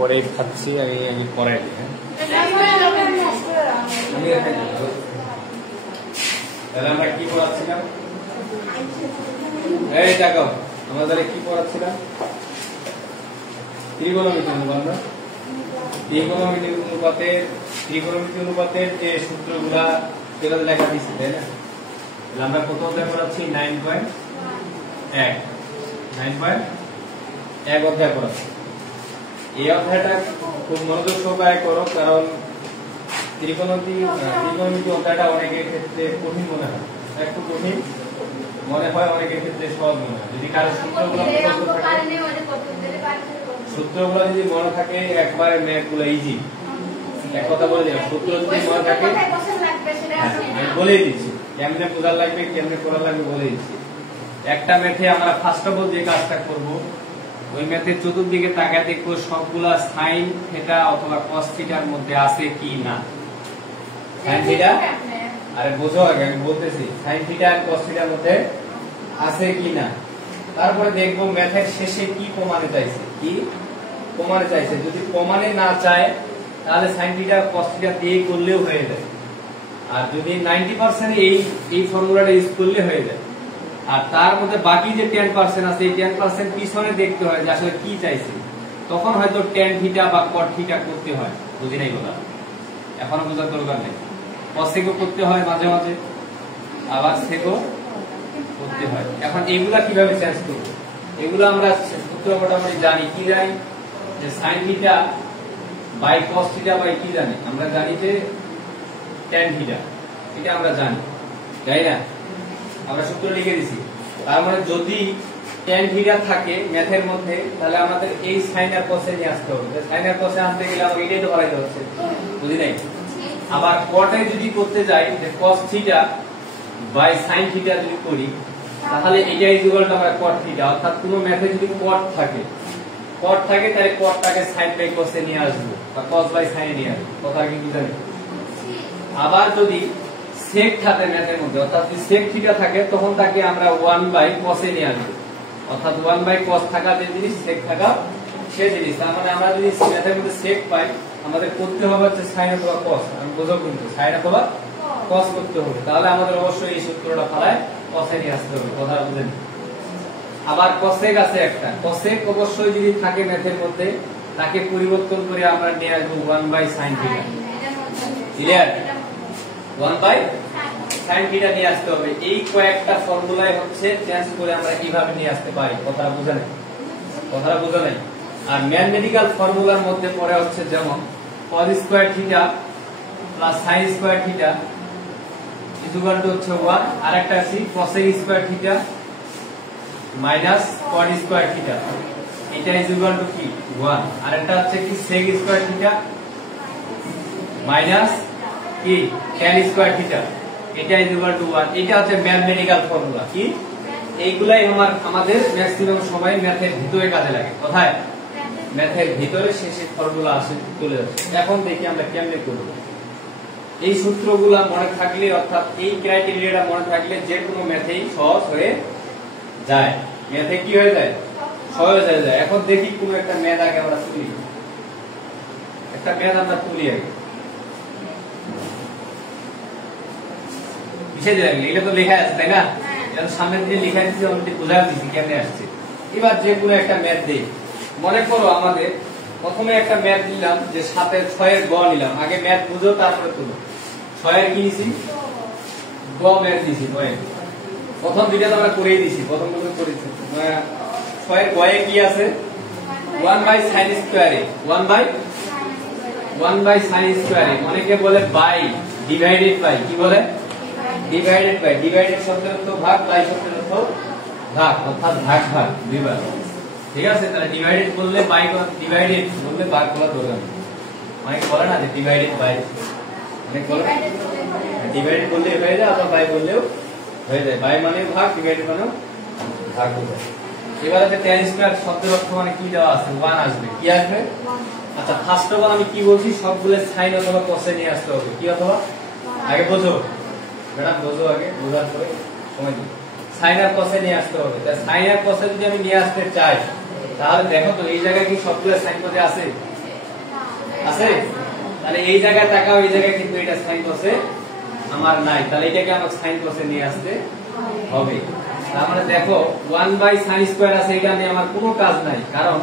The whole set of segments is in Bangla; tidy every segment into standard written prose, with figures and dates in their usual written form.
পরে খাচ্ছি আমি পরে তাহলে আমরা কি পড়াচ্ছিলাম? এই দেখো আমাদের কি পড়াচ্ছিলাম? ত্রিকোণমিতি অনুপাত। ত্রিকোণমিতি অনুপাতের যে সূত্রগুলা সেটা লেখা দিচ্ছি, তাই না? আমরা কত অধ্যায় পড়াচ্ছি? 9.1 অধ্যায় পড়াচ্ছি। এই অধ্যায়টা খুব মনোযোগ সহকারে করো, কারণ ত্রিকোণমিতি অধ্যায়টা অনেকের ক্ষেত্রে কঠিন মনে হয়, একটু কঠিন মনে হয়, অনেকের ক্ষেত্রে সহজ মনে হয়। যদি কারো সূত্রগুলো যদি মনে থাকে একবারে ম্যাথগুলো ইজি। এক কথা বলে দিলাম, সূত্র যদি মনে থাকে বলে দিচ্ছি, কেমনে বোঝা লাগবে কেমনে করা লাগবে বলে দিচ্ছি। একটা ম্যাথে আমরা ফার্স্ট অফ অল যে কাজটা করব, ওই ম্যাথের চতুর্দিকে তাকায় দেখবো সবগুলা সাইন থিটা অথবা কস থিটার মধ্যে আছে কি না। সাইন থিটা, আরে বোঝো আগে, আমি বলতেছি সাইন থিটা আর কস থিটার মধ্যে আছে কি না। তারপরে দেখবো ম্যাথের শেষে কি প্রমাণে চাইছে, কি প্রমাণে চাইছে। যদি প্রমাণে না চায় তাহলে সাইন থিটা কস থিটা দিয়ে করলেও হয়ে যায়, আর যদি 90% এই ফর্মুলাটা ইউজ করলে হয়ে যায়। আর তার মধ্যে বাকি যে 10% আছে, এই 10% পিছনে দেখতে হয় যে আসলে কি চাইছে, তখন হয়তো tan থিটা বা cot থিটা করতে হয়। বুঝি নাই কথা, এখনো বোঝার দরকার নেই। cosecও করতে হয় মাঝে মাঝে, আবার secও করতে হয়। এখন এগুলা কিভাবে চেঞ্জ করব? এগুলো আমরা সূত্র মোটামুটি জানি। কি জানি? যে sin theta by cos theta by কি জানি? আমরা জানি যে tan থিটা, এটা আমরা জানি, তাই না? আমরা সূত্র লিখে দিছি। তার মানে যদি tan থিটা থাকে ম্যাথের মধ্যে, তাহলে আমাদের এই sin আর cos এ নিয়ে আসতে হবে। sin আর cos এ আনতে গেলে আমাকে এটাই তো করাইতে হচ্ছে, বুঝি নাই? আবার cot এ যদি করতে যাই, যে cos theta by sin theta যদি করি, তাহলে এটা ইকুয়াল টু আমরা cot থিটা। অর্থাৎ কোন ম্যাথে যদি cot থাকে তাহলে cot টাকে sin বাই cos এ নিয়ে আসবো, বা cos বাই sin এ নিয়ে আসবো। কথা কি বুঝাবে? আবার যদি sec থাকে ম্যাথের মধ্যে, অর্থাৎ যদি sec থিটা থাকে, তখন তাকে আমরা 1 বাই cos এ নিয়ে আসবো। অর্থাৎ 1 বাই cos থাকা যে জিনিস, sec থাকা সে জিনিস। তার মানে আমরা যদি ম্যাথের মধ্যে sec পাই, আমাদের করতে হবে হচ্ছে sin অথবা cos। আমি বুঝো কিন্তু sin অথবা cos করতে হবে, তাহলে আমাদের অবশ্যই এই সূত্রটা ফালায় cos এ নিয়ে আসতে হবে। কথা বুঝেন? আবার cosec আছে একটা, cosec অবশ্যই যদি থাকে ম্যাথের মধ্যে, তাকে পরিবর্তন করে আমরা নিয়ে আসবো 1 by sin theta. Clear? 1 by sin theta নিয়ে আসতে হবে। এই কয়েকটা ফর্মুলাই হচ্ছে চেঞ্জ করে আমরা কিভাবে নিয়ে আসতে পারি। কথাটা বুঝা নাই? কথাটা বুঝা নাই? আর ম্যাথমেটিক্যাল ফর্মুলার মধ্যে পড়ে হচ্ছে যেমন cos square theta plus sin square theta equal to হচ্ছে 1। আর একটা আছে cosec square theta minus cot square theta, এটা ইকুয়াল টু কি 1। আর একটা হচ্ছে কি sec স্কয়ার থিটা মাইনাস কি tan স্কয়ার থিটা, এটা ইকুয়াল টু 1। এটা হচ্ছে ম্যাথমেটিক্যাল ফর্মুলা। কি এইগুলাই আমাদের ম্যাক্সিমাম সবাই ম্যাথের ভিতরে কাজে লাগে। কোথায়? ম্যাথের ভিতরে শেষে ফর্মুলা আসে, চলে আসে। এখন দেখি আমরা কেমনে করব। এই সূত্রগুলা মনে থাকলে, অর্থাৎ এই ক্রাইটেরিয়াটা মনে থাকলে যে কোনো ম্যাথেই সহজ হয়ে যায়। ম্যাথে কি হয়ে যায়? সহজ হয়ে যায়। এখন দেখি কোন একটা ম্যাথ আগে আমরা তুলি। একটা ম্যাথ আমরা তুলি আগে। এটা তো লেখা আছে, তাই না? সামনে দিয়ে লেখা দিচ্ছি, অলরেডি বোঝা দিচ্ছি কেমনে আসছে। এবার যে কোনো একটা ম্যাথ দেই। মনে করো আমাদের প্রথমে একটা ম্যাথ দিলাম যে 7 এর 6 এর গ নিলাম। আগে ম্যাথ বুঝো, তারপরে তুলো। 6 এর কি নিছি? গ ম্যাথ দিছি। প্রথম দুইটা তো আমরা করেই দিছি, প্রথম দুটো করেছি। 6 এর গ এ কি আছে? 1 by sin square a, 1 by sin square a. অনেকে বলে বাই, ডিভাইডেড বাই। কি বলে? Divided by. ডিভাইডেড শব্দের অর্থ ভাগ, বাই শব্দের অর্থ ভাগ, অর্থাৎ ভাগ ভাগ দুইবার। ঠিক আছে? তাহলে ডিভাইডেড করলে বাই, ডিভাইডেড বললে ভাগ করা দরকার নেই। অনেকে বলে না যে ডিভাইডেড বাই, অনেক বলে ডিভাইডেড করলে হয়ে যায়, অথবা বাই বললেও হয়ে যায়। বাই মানে ভাগ, ডিভাইডেড মানে ভাগ হয়ে যায়। এবার আছে tan স্কয়ার শব্দের অর্থ মানে কি দেওয়া আছে? 1 আসবে। কি আসবে? আচ্ছা, ফার্স্ট অফ অল আমি কি বলছি, সবগুলো sin অথবা cos এ নিয়ে আসতে হবে। কি অথবা? আগে বোঝো ম্যাডাম, বোঝো আগে, বোঝার পরে সময় দিই। sin আর cos এ নিয়ে আসতে হবে। তাই sin আর cos এ যদি আমি নিয়ে আসতে চাই, তাহলে দেখো তো এই জায়গায় কি সবগুলো sin পদে আছে? আছে? তাহলে এই জায়গায় তাকাও, এই জায়গায় কিন্তু এটা সাইন কসে আমার নাই, তাহলে এটাকে আমার সাইন কসে নিয়ে আসতে হবে। তার মানে দেখো 1/sin² আছে, এটা নিয়ে আমার কোনো কাজ নাই, কারণ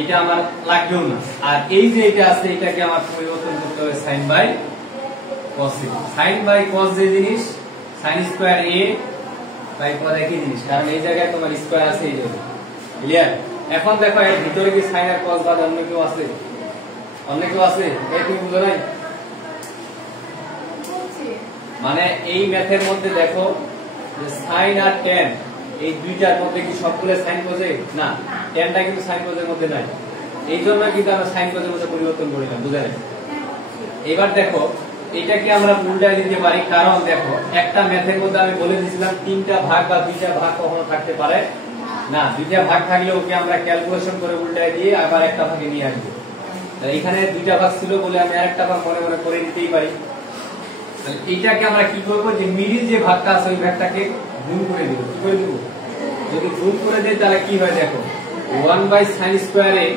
এটা আমার লাগবেও না। আর এই যে এটা আছে এটাকে আমার পরিবর্তন করতে হবে sin/cos। sin/cos যে জিনিস sin² a বাই cos একই জিনিস, কারণ এই জায়গায় তোমার স্কয়ার আছে এই জন্য। ক্লিয়ার? এখন দেখো এর ভিতরে কি sin আর cos বাদ অন্য কেউ আছে? অন্য কেউ আছে? এই তুমি বুঝো নাই? মানে এই ম্যাথের মধ্যে দেখো যে sin আর tan এই দুইটার মধ্যে কি সবগুলো sin cos এ? না, tanটা কিন্তু sin cos এর মধ্যে নাই। এই জন্য কিন্তু আমরা sin cos এর মধ্যে পরিবর্তন করলাম, বুঝা নাই? এবার দেখো এটাকে আমরা উল্টায় দিতে পারি, কারণ দেখো একটা ম্যাথের মধ্যে আমি বলে দিয়েছিলাম তিনটা ভাগ বা দুইটা ভাগ কখনো থাকতে পারে না। দুইটা ভাগ থাকলে ওকে আমরা ক্যালকুলেশন করে উল্টায় দিয়ে আবার একটা ভাগে নিয়ে আসবো। এখানে দুইটা ভাগ ছিল বলে আমি আরেকটা ভাগ মনে মনে করে দিতেই পারি। তাহলে এইটাকে আমরা কি করব, যে মিডিল যে ভাগটা আছে ওই ভাগটাকে গুণ করে দেব। কি করে দেব? যদি গুণ করে দেই তাহলে কি হয় দেখো 1/sin² এ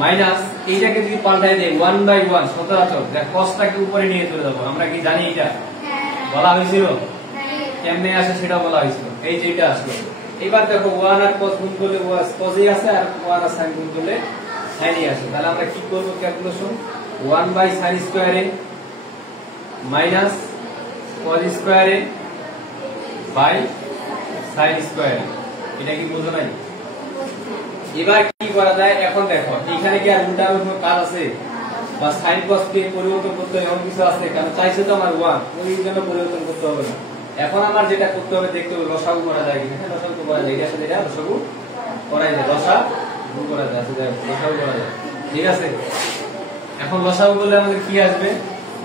মাইনাস এইটাকে যদি পাল্টাই দেই 1/1 সচরাচর cosটাকে উপরে নিয়ে চলে যাবো। আমরা কি জানি এটা বলা হয়েছিল? কেমনে আসে সেটা বলা হয়েছিল, এই যে এটা আসলো। এবার দেখো 1 আর cos গুণ করলে cos ই আছে, আর 1 আর sin গুণ করলে sin ই আছে। তাহলে আমরা কি করব calculation, 1/sin² a minus cos² a by sin²। এটা কি বুঝো নাই? এবার কি করা যায়, এখন দেখো এখানে কি আর উল্টা কোনো কাজ আছে বা sin cos কে পরিবর্তন করতে এমন কিছু আছে? কারণ চাইছে তো আমার 1, ওই জন্য পরিবর্তন করতে হবে না। এখন আমার যেটা করতে হবে দেখতে হবে লসাগু করা যায় কিনা। হ্যাঁ, লসাগু করা যায়, এটার সাথে এটা লসাগু করা যায়, লসাগু করা যায়, লসাগু করা যায়। ঠিক আছে, এখন লসাগু করলে আমাদের কি আসবে,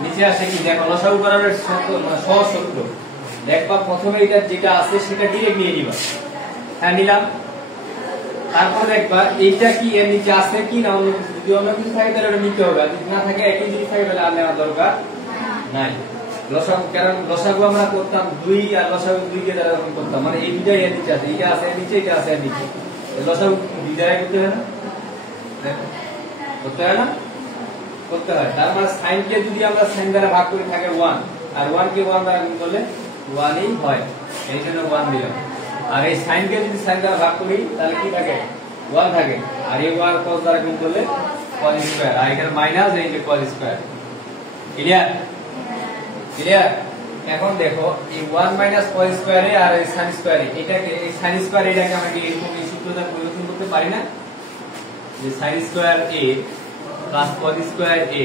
নিচে আসে কি দেখো লসাগু করার সূত্র মানে সহজ সূত্র। দেখবা প্রথমে এটা যেটা আছে সেটা ডিরেক্ট নিয়ে নিবা। হ্যাঁ, নিলাম। তারপর দেখবা এইটা কি এর নিচে আছে কি না, অন্য কিছু যদি অন্য কিছু থাকে তাহলে ওটা নিতে হবে, আর যদি না থাকে একই জিনিস থাকে তাহলে আর নেওয়ার দরকার নাই। লসাগু, কারণ লসাগু আমরা করতাম 2 আর লসাগু 2 দিয়ে দ্বারা করতাম, মানে এই দুইটাই এর নিচে আছে, এটা আছে এর নিচে, এটা আছে এর নিচে। লসাগু দুই দ্বারা করতে হয় না? করতে হয় না? করতে হয়। তার মানে sin কে যদি আমরা sin দ্বারা ভাগ করে থাকে 1, আর 1 কে 1 দ্বারা গুণ করলে 1 ই হয়, এই জন্য 1 দিলাম। আর এই sin কে যদি sin দ্বারা ভাগ করি তাহলে কি থাকে? 1 থাকে। আর এই 1 cos দ্বারা গুণ করলে cos², আর এখানে মাইনাস এই যে cos²। ক্লিয়ার? ক্লিয়ার? এখন দেখো এই 1 - cos² এ আর এই sin² এটাকে, এই sin² এটাকে আমরা কি এরকম এই সূত্রটা পরিবর্তন করতে পারি না? যে sin² a plus cos² a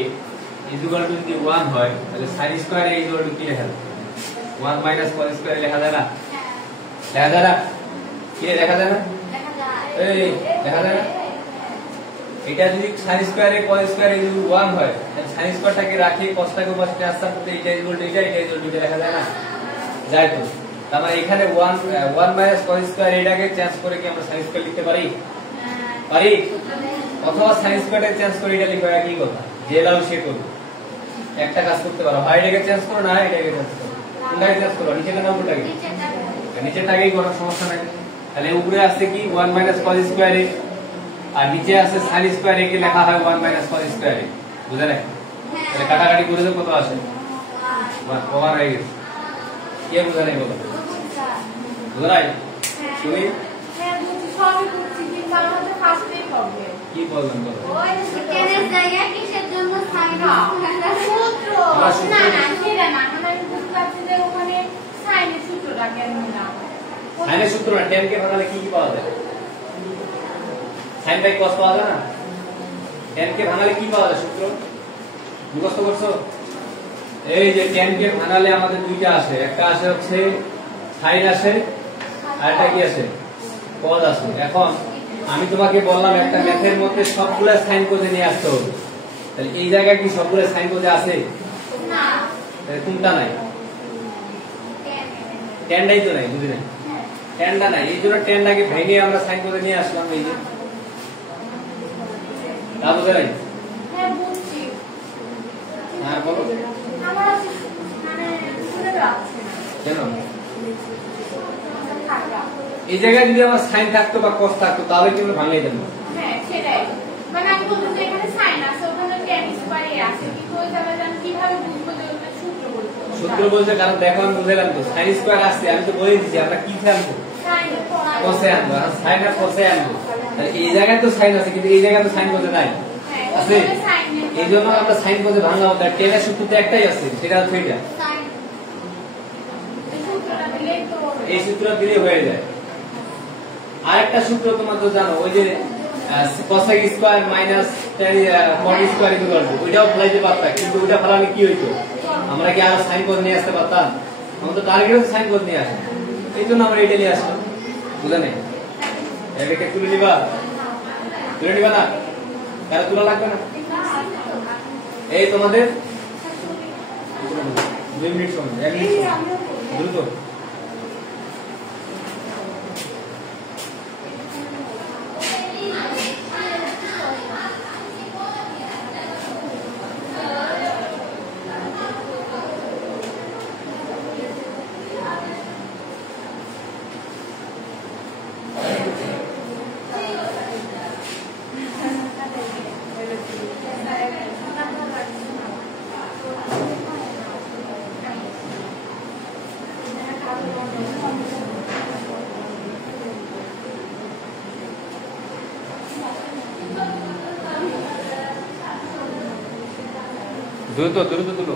equal to যদি 1 হয় তাহলে sin² a ইকুয়াল টু কি লেখা যায়? 1 - cos² লেখা যায় না? লেখা যায় না? কি লেখা যায় না? এই লেখা যায় না? এটা যদি sin² a cos² a যদি 1 হয় তাহলে sin² টাকে রাখি cosটাকে পাশে ট্রান্সফার করতে এটা ইকুয়াল টু এটা ইকুয়াল টু এটা লেখা যায় না? যায় তো। তার মানে এখানে 1 - cos² এটাকে চেঞ্জ করে কি আমরা sin² লিখতে পারি? পারি। অথবা sin² কে চেঞ্জ করে এটা লিখো, একই কথা, যে লাও সে করবে। একটা কাজ করতে পারো, হয় এটাকে চেঞ্জ করো না এটাকে চেঞ্জ করো। কোনটাকে চেঞ্জ করো? নিচে না উপরটাকে? নিচেটাকেই কোনো সমস্যা নাই। তাহলে উপরে আছে কি 1 - cos² a, আর নিচে আছে sin² a কে লেখা হয় 1 - cos² a। বুঝা নাই? তাহলে কাটাকাটি করে দাও, কত আসে? বাহ, কভার হয়ে গেছে। কে বুঝা নাই বলো? বুঝা নাই? তুমি সবই করছি কিন্তু আমাদের ফার্স্টেই প্রবলেম। কি বলবেন বলো? ওই সেকেন্ডের জায়গায় কিসের জন্য সাইন সূত্র না না সেটা না, আমি বুঝতে পারছি যে ওখানে সাইনের সূত্রটা কেন না। সাইনের সূত্র না, tan কে ভাঙালে কি কি পাওয়া যায়? sin বাই cos পাওয়া যায় না? tan কে ভাঙালে কি পাওয়া যায় সূত্র? মুখস্থ করছো? এই যে tan কে ভাঙালে আমাদের দুইটা আসে, একটা আসে হচ্ছে sin আসে, আর একটা কি আসে? cos আসে। এখন আমি তোমাকে বললাম একটা ম্যাথের মধ্যে সবগুলা sin cos নিয়ে আসতে হবে, তাহলে এই জায়গায় কি সবগুলা sin cos আছে? না, তাহলে কোনটা নাই? tan-টাই তো নাই, বুঝি নাই? tan-টা নাই, এই জন্য tan-টাকে ভেঙে আমরা sin cos নিয়ে আসলাম। এই যে তা বুঝে নাই? হ্যাঁ বুঝছি। হ্যাঁ বলো। আমার মানে শুনে যাচ্ছে না কেন? থাকা। এই জায়গায় যদি আমার sin থাকতো বা cos থাকতো তাহলে কি আমরা ভাঙিয়ে দেব? হ্যাঁ সেটাই, মানে আমি বলছি যে এখানে সাইন সূত্র বলছে কারণ দেখো আমি বুঝাইলাম তো সাইন স্কয়ার আসছে আমি তো বলে দিচ্ছি আমরা কি আনবো কোসে আনবো সাইন আর কোসে আনবো তাহলে এই জায়গায় তো সাইন আছে কিন্তু এই জায়গায় তো সাইন কোসে নাই আছে এই জন্য আমরা সাইন কোসে ভাঙলাম তার টেনের সূত্রতে একটাই আছে সেটা হচ্ছে এটা এই সূত্র দিলে হয়ে যায় আরেকটা সূত্র তোমরা তো জানো ওই যে cosec square minus cot square equal to ওইটাও ফলাইতে পারতাম কিন্তু ওইটা ফলালে কি হইতো আমরা কি আর সাইন কোস নিয়ে আসতে পারতাম আমরা তো টার্গেট সাইন কোস নিয়ে আসি এই জন্য আমরা এটা নিয়ে আসলাম বুঝা নেই এটাকে তুলে নিবা না তাহলে তোলা লাগবে না এই তোমাদের 2 মিনিট সময় 1 মিনিট দ্রুত দ্রুত তুলো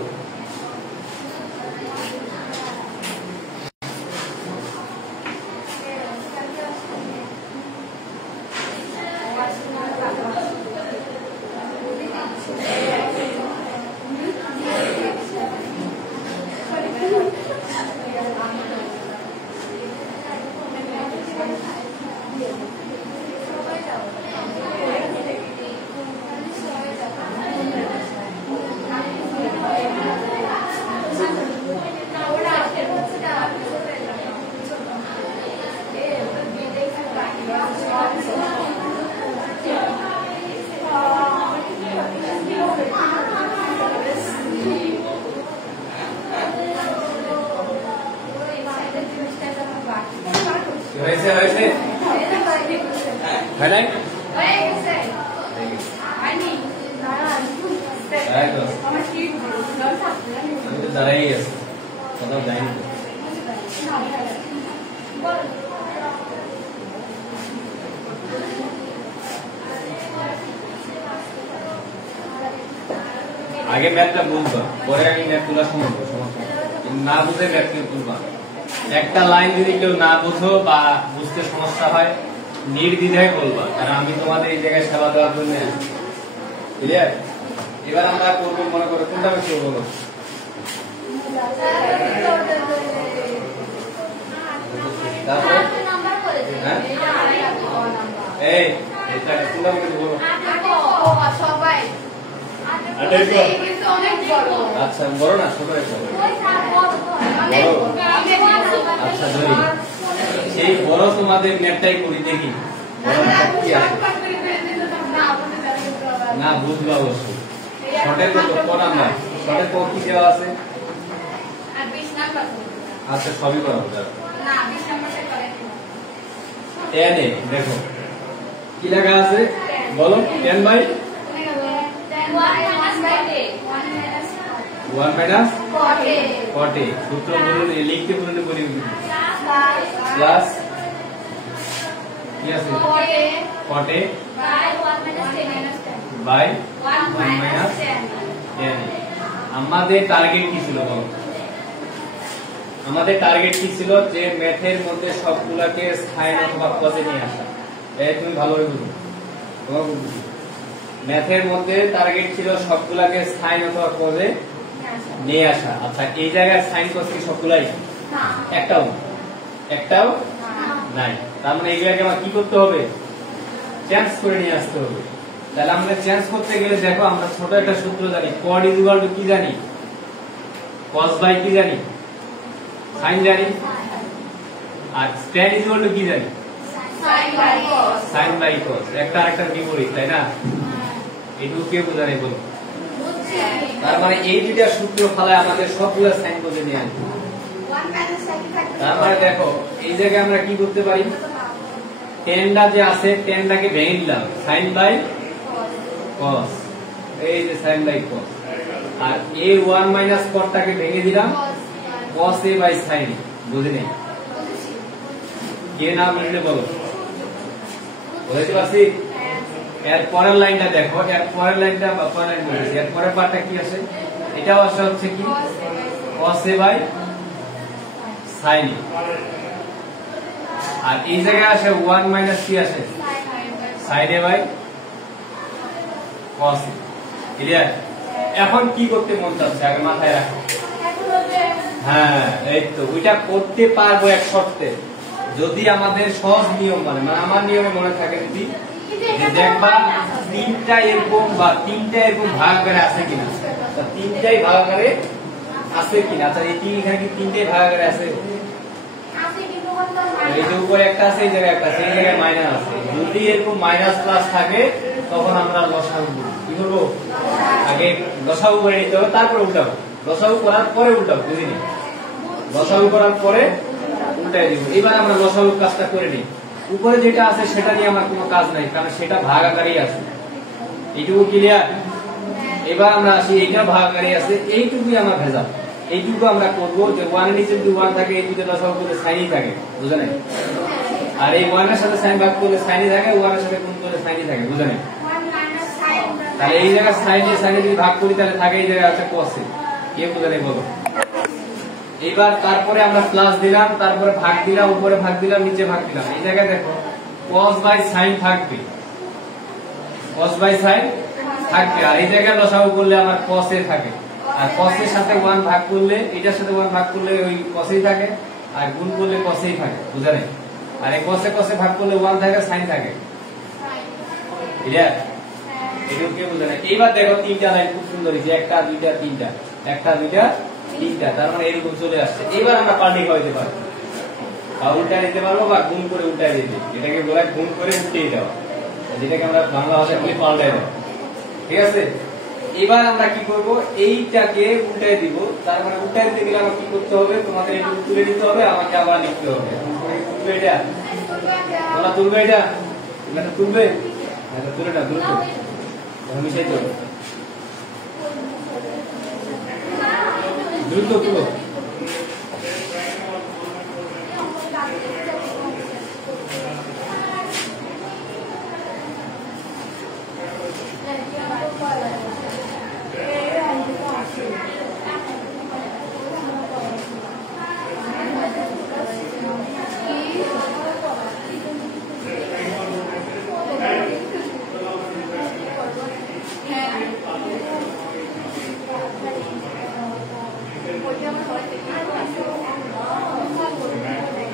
হয়েছে হয় নাই আমি তো দাঁড়াই আছি কোথাও যাইনি আগে ম্যাথটা বুঝবা পরে আমি ম্যাথ তোলার সময় সমস্যা না বুঝে ম্যাথ কেউ তুলবা একটা লাইন যদি কেউ না বুঝো বা বুঝতে সমস্যা হয় নির্দ্বিধায় বলবা কারণ আমি তোমাদের এই জায়গায় সেবা দেওয়ার জন্য ক্লিয়ার এবার আমরা করবো মনে করো কোনটা বেশি বলো এই এটা কোনটা বেশি বলো আচ্ছা বড় না ছোট আচ্ছা ধরি সেই বড় তোমাদের ম্যাথটাই করি দেখি না বুঝবা অবশ্যই শর্টের কত ক নাম্বার শর্টের ক কি দেওয়া আছে আচ্ছা সবই করা হবে টেনে দেখো কি লেখা আছে বলো 10 বাই 1 মাইনাস 40 সূত্র বলুন লিখতে বলুন বলি প্লাস কি আছে 40 বাই 1 মাইনাস 10 আমাদের টার্গেট কি ছিল বলো আমাদের টার্গেট কি ছিল যে ম্যাথের মধ্যে সবগুলোকে সাইন অথবা কসে নিয়ে আসা এই তুমি ভালোভাবে বুঝো তোমার বুঝো ম্যাথের মধ্যে টার্গেট ছিল সবগুলোকে সাইন অথবা কসে নিয়ে আসা আচ্ছা এই জায়গায় সাইন কস কি সবগুলাই না একটাও নাই তার মানে এইগুলোকে আমরা কি করতে হবে চেঞ্জ করে নিয়ে আসতে হবে তাহলে আমরা চেঞ্জ করতে গেলে দেখো আমরা ছোট একটা সূত্র জানি cot ইকুয়াল টু কি জানি cos বাই কি জানি sin জানি আর tan ইকুয়াল টু কি জানি sin বাই cos একটা আরেকটার বিপরীত তাই না এইটুকু কে বোঝায় বলো তার মানে এই দুইটা সূত্র ফলায় আমাদের সবগুলা সাইন করে নিয়ে আসবে তার মানে দেখো এই জায়গায় আমরা কি করতে পারি টেনটা যে আছে টেনটাকে ভেঙে দিলাম সাইন বাই cos এই যে sin বাই cos আর a1 মাইনাস cot টাকে ভেঙে দিলাম cos a by sin a বুঝে নেই কে না বুঝলে বলো বুঝতে পারছি এর পরের লাইনটা দেখো এর পরের লাইনটা বা পরের লাইন বলেছি এর পরের পার্টটা কি আছে এটাও আসলে হচ্ছে কি cos a by sin a আর এই জায়গায় আসে 1 মাইনাস কি আসে sin a by cos a clear এখন কি করতে মন চাচ্ছে আগে মাথায় রাখো হ্যাঁ এই তো ওইটা করতে পারবো এক শর্তে যদি আমাদের সহজ নিয়ম মানে আমার নিয়মে মনে থাকে যদি দেখবা তিনটা এরকম বা তিনটা এরকম ভাগাকারে আছে কিনা তিনটাই ভাগাকারে আছে কিনা আচ্ছা এই এখানে কি তিনটাই ভাগাকারে আছে এই যে উপরে একটা আছে এই জায়গায় একটা আছে এই জায়গায় মাইনাস আছে যদি এরকম মাইনাস প্লাস থাকে তখন আমরা লসাগু কি করবো আগে লসাগু করে নিতে হবে তারপরে উল্টাবো লসাগু করার পরে উল্টাবো বুঝিনি লসাগু করার পরে উল্টাই দিব এবার আমরা লসাগু কাজটা করে নিই উপরে যেটা আছে সেটা নিয়ে আমার কোনো কাজ নাই কারণ সেটা ভাগ আকারেই আছে এইটুকু ক্লিয়ার এবার আমরা আসি এইটা ভাগ আকারে আছে এইটুকুই আমার ভেজাল এইটুকু আমরা করবো যে 1 এর নিচে যদি 1 থাকে এই দুটো লসাগু করলে সাইনই থাকে বুঝা নাই আর এই 1 এর সাথে সাইন ভাগ করলে সাইনই থাকে 1 এর সাথে গুণ করলে সাইনই থাকে বুঝা নাই তাহলে এই জায়গা সাইনে সাইনে যদি ভাগ করি তাহলে থাকে এই জায়গায় আছে cos a কে বুঝা নাই বলো এবার তারপরে আমরা প্লাস দিলাম তারপরে ভাগ দিলাম উপরে ভাগ দিলাম নিচে ভাগ দিলাম এই জায়গায় দেখো cos বাই sin থাকবে cos বাই sin থাকবে আর এই জায়গায় লসাগু করলে আমার cos a থাকে আর cos এর সাথে 1 ভাগ করলে এটার সাথে 1 ভাগ করলে ওই cos এই থাকে আর গুণ করলে cos এই থাকে বুঝা নাই আর এই cos এ ভাগ করলে 1 থাকে sin থাকে ক্লিয়ার এটাও কে বুঝা নাই এইবার দেখো তিনটা লাইন খুব সুন্দর হয়েছে একটা দুইটা তিনটা একটা দুইটা তিনটা তার মানে এরকম চলে আসছে এবার আমরা পাল্টে খাওয়াইতে পারবো বা উল্টা দিতে পারবো বা গুণ করে উল্টাই দিতে এটাকে বলা হয় গুণ করে উল্টিয়ে দেওয়া যেটাকে আমরা বাংলা ভাষায় বলি পাল্টাই দেওয়া ঠিক আছে এবার আমরা কি করব এইটাকে উল্টাই দিব তার মানে উল্টাই দিতে গেলে আমাকে কি করতে হবে তোমাদের একটু তুলে দিতে হবে আমাকে আবার লিখতে হবে তুলবে এটা তোমরা তুলবে এটা এটা তুলবে এটা তুলে না দ্রুত মিশাই তো দ্রুত তুলো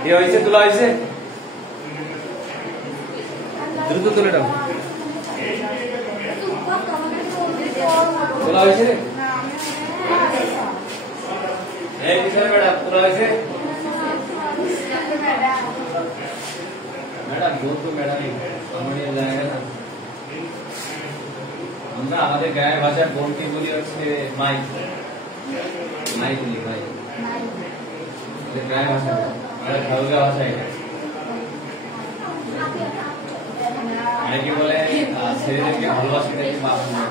ये হইছে তোলা হইছে দ্রুত তুলে দাও তোলা হইছে এই কিসের ম্যাডাম তোলা হইছে ম্যাডাম বহুত তো ম্যাডাম আমাদের জায়গা না আমরা আমাদের গায়ে ভাষায় বলতে বলি হচ্ছে মাইক মাইক বলি ভাই গায়ে ভাষা মানে ঢালগা ভাষা এটা অনেকে বলে ছেলেদেরকে ভালোবাসাটাকে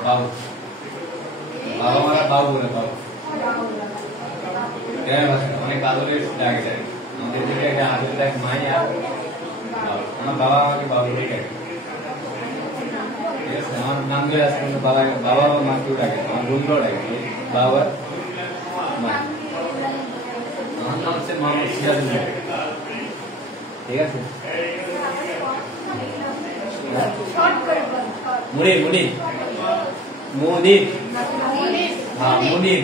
বাবু বাবা মারা বাবু বলে বাবু গায়ে ভাষা অনেক আদরের ডাকে যায় আমাদের দিকে একটা আদরের ডাক মাই আর আমার বাবা আমাকে বাবু বলে ডাকে ঠিক আছে আমার নাম ধরে আসতে বাবা বাবা মাকেও ডাকে আমার বোনকেও ডাকে বাবা মা আমার নাম হচ্ছে মোহাম্মদ সিরাজুল ঠিক আছে মুনির মুনির মুনির হ্যাঁ মুনির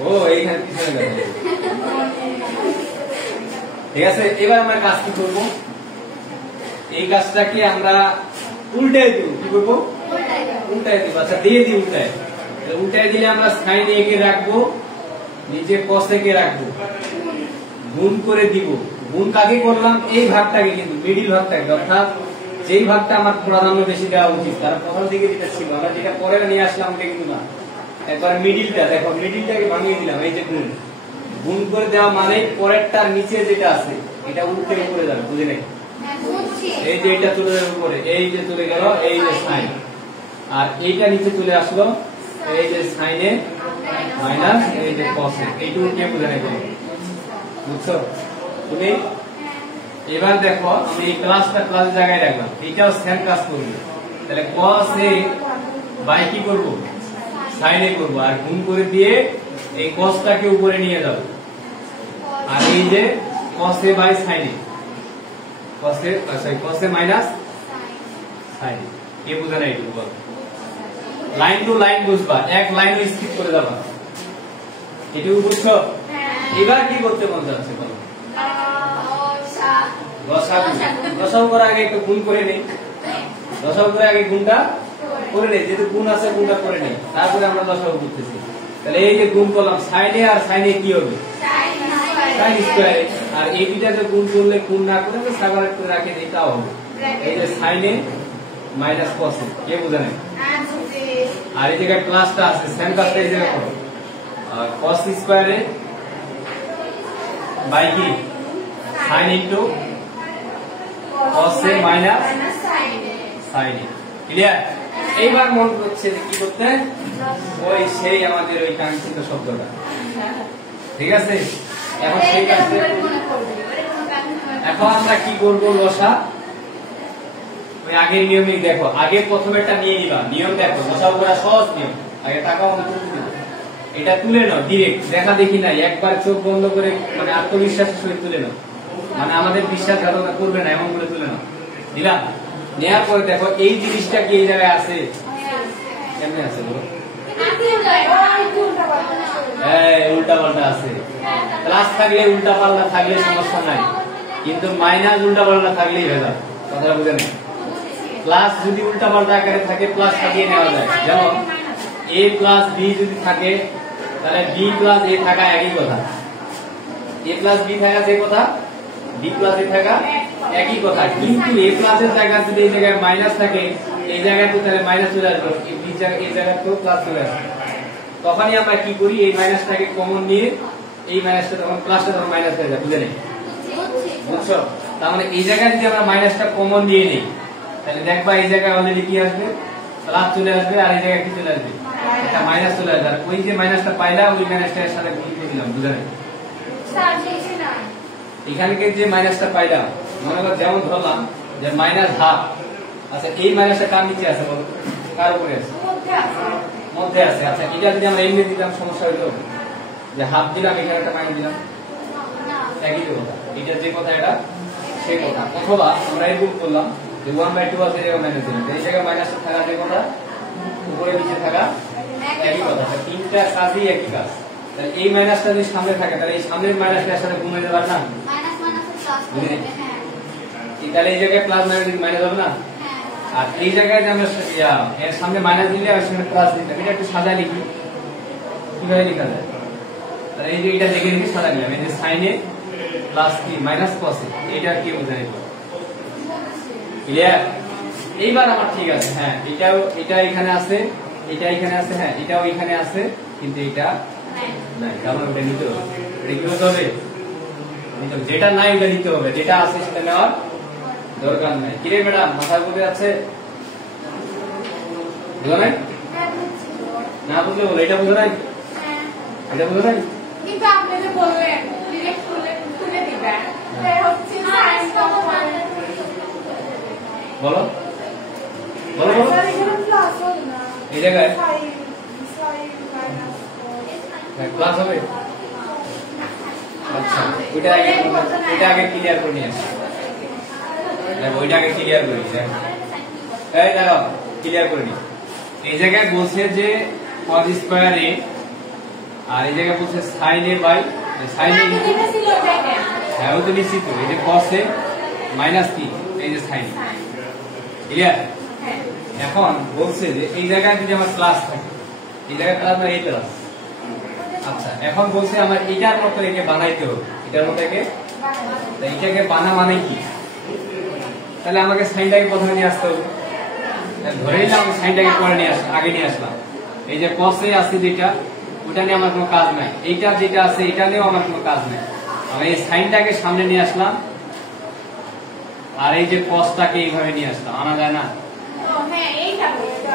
ও এইখানে পিছনে গেল ঠিক আছে এবার আমরা কাজ কি করবো এই কাজটাকে আমরা উল্টাই দিব কি করবো উল্টাই দিব আচ্ছা দিয়ে দিই উল্টাই দিলে আমরা সাইন a কে রাখবো নিচে cos a কে রাখবো গুণ করে দিব গুণ কাকে করলাম এই ভাগটাকে কিন্তু মিডিল ভাগটাকে অর্থাৎ যেই ভাগটা আমার প্রাধান্য বেশি দেওয়া উচিত তার প্রথম দিকে যেটা ছিল আমরা যেটা পরে নিয়ে আসলাম ওটা কিন্তু না একবার মিডিলটা দেখো মিডিলটাকে ভাঙিয়ে দিলাম এই যে গুণ করে দেওয়া মানে পরেরটার নিচে যেটা আছে এটা উল্টে উপরে যাবে বুঝে নাকি এই যে এটা চলে যাবে উপরে এই যে চলে গেল এই যে সাইন আর এইটা নিচে চলে আসলো এই যে সাইনে মাইনাস এই যে cos এ এইটুকু কে বোঝায় এটা বুঝছো তুমি এবার দেখো আমি এই ক্লাসটা ক্লাস জায়গায় রাখলাম এটাও সেম কাজ করবে তাহলে cos a বাই কি করব sin a করব আর গুণ করে দিয়ে এই cosটাকে উপরে নিয়ে যাব আর এই যে cos a by sin a cos a minus sin a কে বুঝা নাই একটু বল লাইন টু লাইন বুঝবা এক লাইন স্কিপ করে যাবা এটুকু বুঝছো এবার কি করতে মন যাচ্ছে বলো দশাও করার আগে একটু গুণ করে নেই দশাও করে আগে গুণটা করে নেই যেহেতু গুণ আছে গুণটা করে নেই তারপরে আমরা দশাও করতেছি তাহলে এই যে গুণ করলাম sin a R sin a কি হবে sin স্কয়ার আর এই দুইটাকে গুণ করলে গুণ না করে তো সেপারেট করে রাখে এটাও হবে এই যে sin a minus cos a কে বুঝা নাই আর এই জায়গায় প্লাসটা আছে সেম কাজটা এই জায়গায় করো আর cos স্কয়ার এ বাই কি sin into cos a minus sin a clear এইবার মনে হচ্ছে যে কি করতে ওই সেই আমাদের ওই কাঙ্ক্ষিত শব্দটা ঠিক আছে এখন সেই কাজটা এখন আমরা কি করব লসা ওই আগের নিয়মই দেখো আগে প্রথমেরটা নিয়ে নিবা নিয়ম দেখো লসা করা সহজ নিয়ম আগে টাকা অন্তর এটা তুলে নাও ডাইরেক্ট দেখা দেখি নাই একবার চোখ বন্ধ করে মানে আত্মবিশ্বাসের সহিত তুলে নাও মানে আমাদের বিশ্বাসঘাতকতা করবে না এমন করে তুলে নাও দিলাম নেয়ার পরে দেখো এই জিনিসটা কি এই জায়গায় আছে কেমনে আছে বলো উল্টা পাল্টা আছে প্লাস থাকলে উল্টা পাল্টা থাকলে সমস্যা নাই কিন্তু মাইনাস উল্টা পাল্টা থাকলেই ভেজাল কথাটা বুঝে নেই প্লাস যদি উল্টা পাল্টা আকারে থাকে প্লাস থাকিয়ে নেওয়া যায় যেমন a প্লাস b যদি থাকে তাহলে b প্লাস a থাকা একই কথা a প্লাস b থাকা যে কথা b প্লাস a থাকা একই কথা কিন্তু a প্লাসের জায়গায় যদি এই জায়গায় মাইনাস থাকে এই জায়গায় তো তাহলে মাইনাস চলে আসবে এই জায়গায় তো প্লাস চলে আসবে তখনই আমরা কি করি এই মাইনাসটাকে কমন নিয়ে এই মাইনাসটা তখন প্লাসটা তখন মাইনাস হয়ে যায় বুঝে নেই বুঝছো তার মানে এই জায়গায় যদি আমরা মাইনাসটা কমন দিয়ে নেই তাহলে দেখবা এই জায়গায় অলরেডি কি আসবে প্লাস চলে আসবে আর এই জায়গায় কি চলে আসবে এটা মাইনাস চলে আসবে আর ওই যে মাইনাসটা পাইলা ওই মাইনাসটার সাথে গুণ করে দিলাম বুঝে নেই এখানকে যে মাইনাসটা পাইলাম মনে করো যেমন ধরলাম যে মাইনাস হাফ আচ্ছা এই মাইনাসটা কার নিচে আছে বলো কার উপরে আছে মধ্যে আছে আচ্ছা এটা যদি আমরা এমনি দিতাম সমস্যা হইতো যে হাফ দিলাম এখানে একটা মাইনাস দিলাম একই তো কথা এটা যে কথা এটা সেই কথা অথবা আমরা এরকম করলাম যে 1/2 আছে এর মাইনাস দিলাম এই জায়গায় মাইনাসটা থাকা যে কথা উপরে নিচে থাকা একই কথা তিনটা কাজই একই কাজ তাহলে এই মাইনাসটা যদি সামনে থাকে তাহলে এই সামনের মাইনাসটার সাথে গুণ হয়ে যাবে না মাইনাস মাইনাসের প্লাস হবে হ্যাঁ তাহলে এই জায়গায় প্লাস মাইনাস দিলে মাইনাস হবে না আর এই জায়গায় যে আমরা এর সামনে মাইনাস দিলে আর সামনে প্লাস দিতে এটা একটু সাদা লিখি কিভাবে লেখা যায় তাহলে এই যে এটা দেখে দেখে সাদা নিলাম এই যে sin a প্লাস কি মাইনাস cos a এটা কি বোঝায় ক্লিয়ার এইবার আমার ঠিক আছে হ্যাঁ এটা এখানে আছে এটা এখানে আছে হ্যাঁ এটাও এখানে আছে কিন্তু এটা নাই কারণ এটা নিতে হবে এটা কি হতে হবে যেটা নাই ওটা নিতে হবে যেটা আছে সেটা নেওয়ার দরকার নাই কি রে ম্যাডাম মাথার মধ্যে আছে বুঝো নাই না বুঝলে বলো এটা বুঝো নাই এটা বুঝো নাই কিন্তু আপনি যে বললেন ডিরেক্ট তুলে দিবেন তাই হচ্ছে সাইন বলো বলো বলো এই জায়গায় ক্লাস হবে আচ্ছা ওইটা আগে ক্লিয়ার করে নিয়ে আসি ওইটা আগে ক্লিয়ার করি এই দাঁড়াও ক্লিয়ার করে নি এই জায়গায় বলছে যে cos স্কয়ার a আর এই জায়গায় বলছে sin a by sin a হ্যাঁ ও তো নিশ্চিত এই যে cos a মাইনাস কি এই যে sin ক্লিয়ার এখন বলছে যে এই জায়গায় যদি আমার প্লাস থাকে এই জায়গায় প্লাস না এই প্লাস আচ্ছা এখন বলছে আমার এটার মতো একে বানাইতে হবে এটার মতো একে এইটাকে বানা মানে কি তাহলে আমাকে সাইনটাকে প্রথমে নিয়ে আসতে হবে ধরে নিলাম আমি সাইনটাকে পরে নিয়ে আসলাম আগে নিয়ে আসলাম এই যে cos a আছে যেটা ওটা নিয়ে আমার কোনো কাজ নাই এইটা যেটা আছে এটা নিয়েও আমার কোনো কাজ নাই আমি এই সাইনটাকে সামনে নিয়ে আসলাম আর এই যে cosটাকে এইভাবে নিয়ে আসলাম আনা যায় না হ্যাঁ এইটা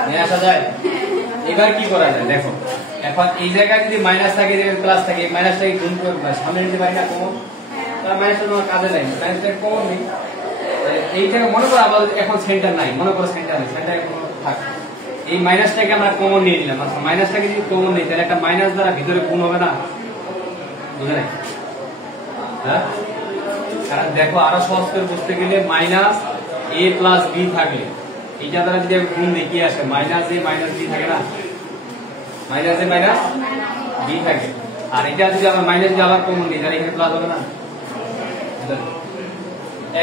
নিয়ে আসা যায় এবার কি করা যায় দেখো, এখন এই জায়গায় যদি মাইনাস থাকে এর প্লাস থাকে, মাইনাসটাকে গুণ করে সামনে নিতে পারি না কমন, তার মাইনাসটা তোমার কাজে নাই, মাইনাসটা কমন নেই। এইটাকে মনে করো আমাদের এখন সেন্টার নাই, মনে করো সেন্টার নেই, সেন্টারে কোনো থাক, এই মাইনাসটাকে আমরা কমন নিয়ে নিলাম। আচ্ছা মাইনাসটাকে যদি কমন নিই তাহলে একটা মাইনাস দ্বারা ভিতরে গুণ হবে না, বুঝে নাই? হ্যাঁ, কারণ দেখো আরো সহজ করে বুঝতে গেলে মাইনাস a প্লাস b থাকলে এইটা দ্বারা যদি গুণ দিই কি আসে, মাইনাস a মাইনাস b থাকে না, মাইনাস a মাইনাস b থাকে। আর এটা যদি আমরা মাইনাস দিয়ে আবার কমন নিই তাহলে এখানে প্লাস হবে না,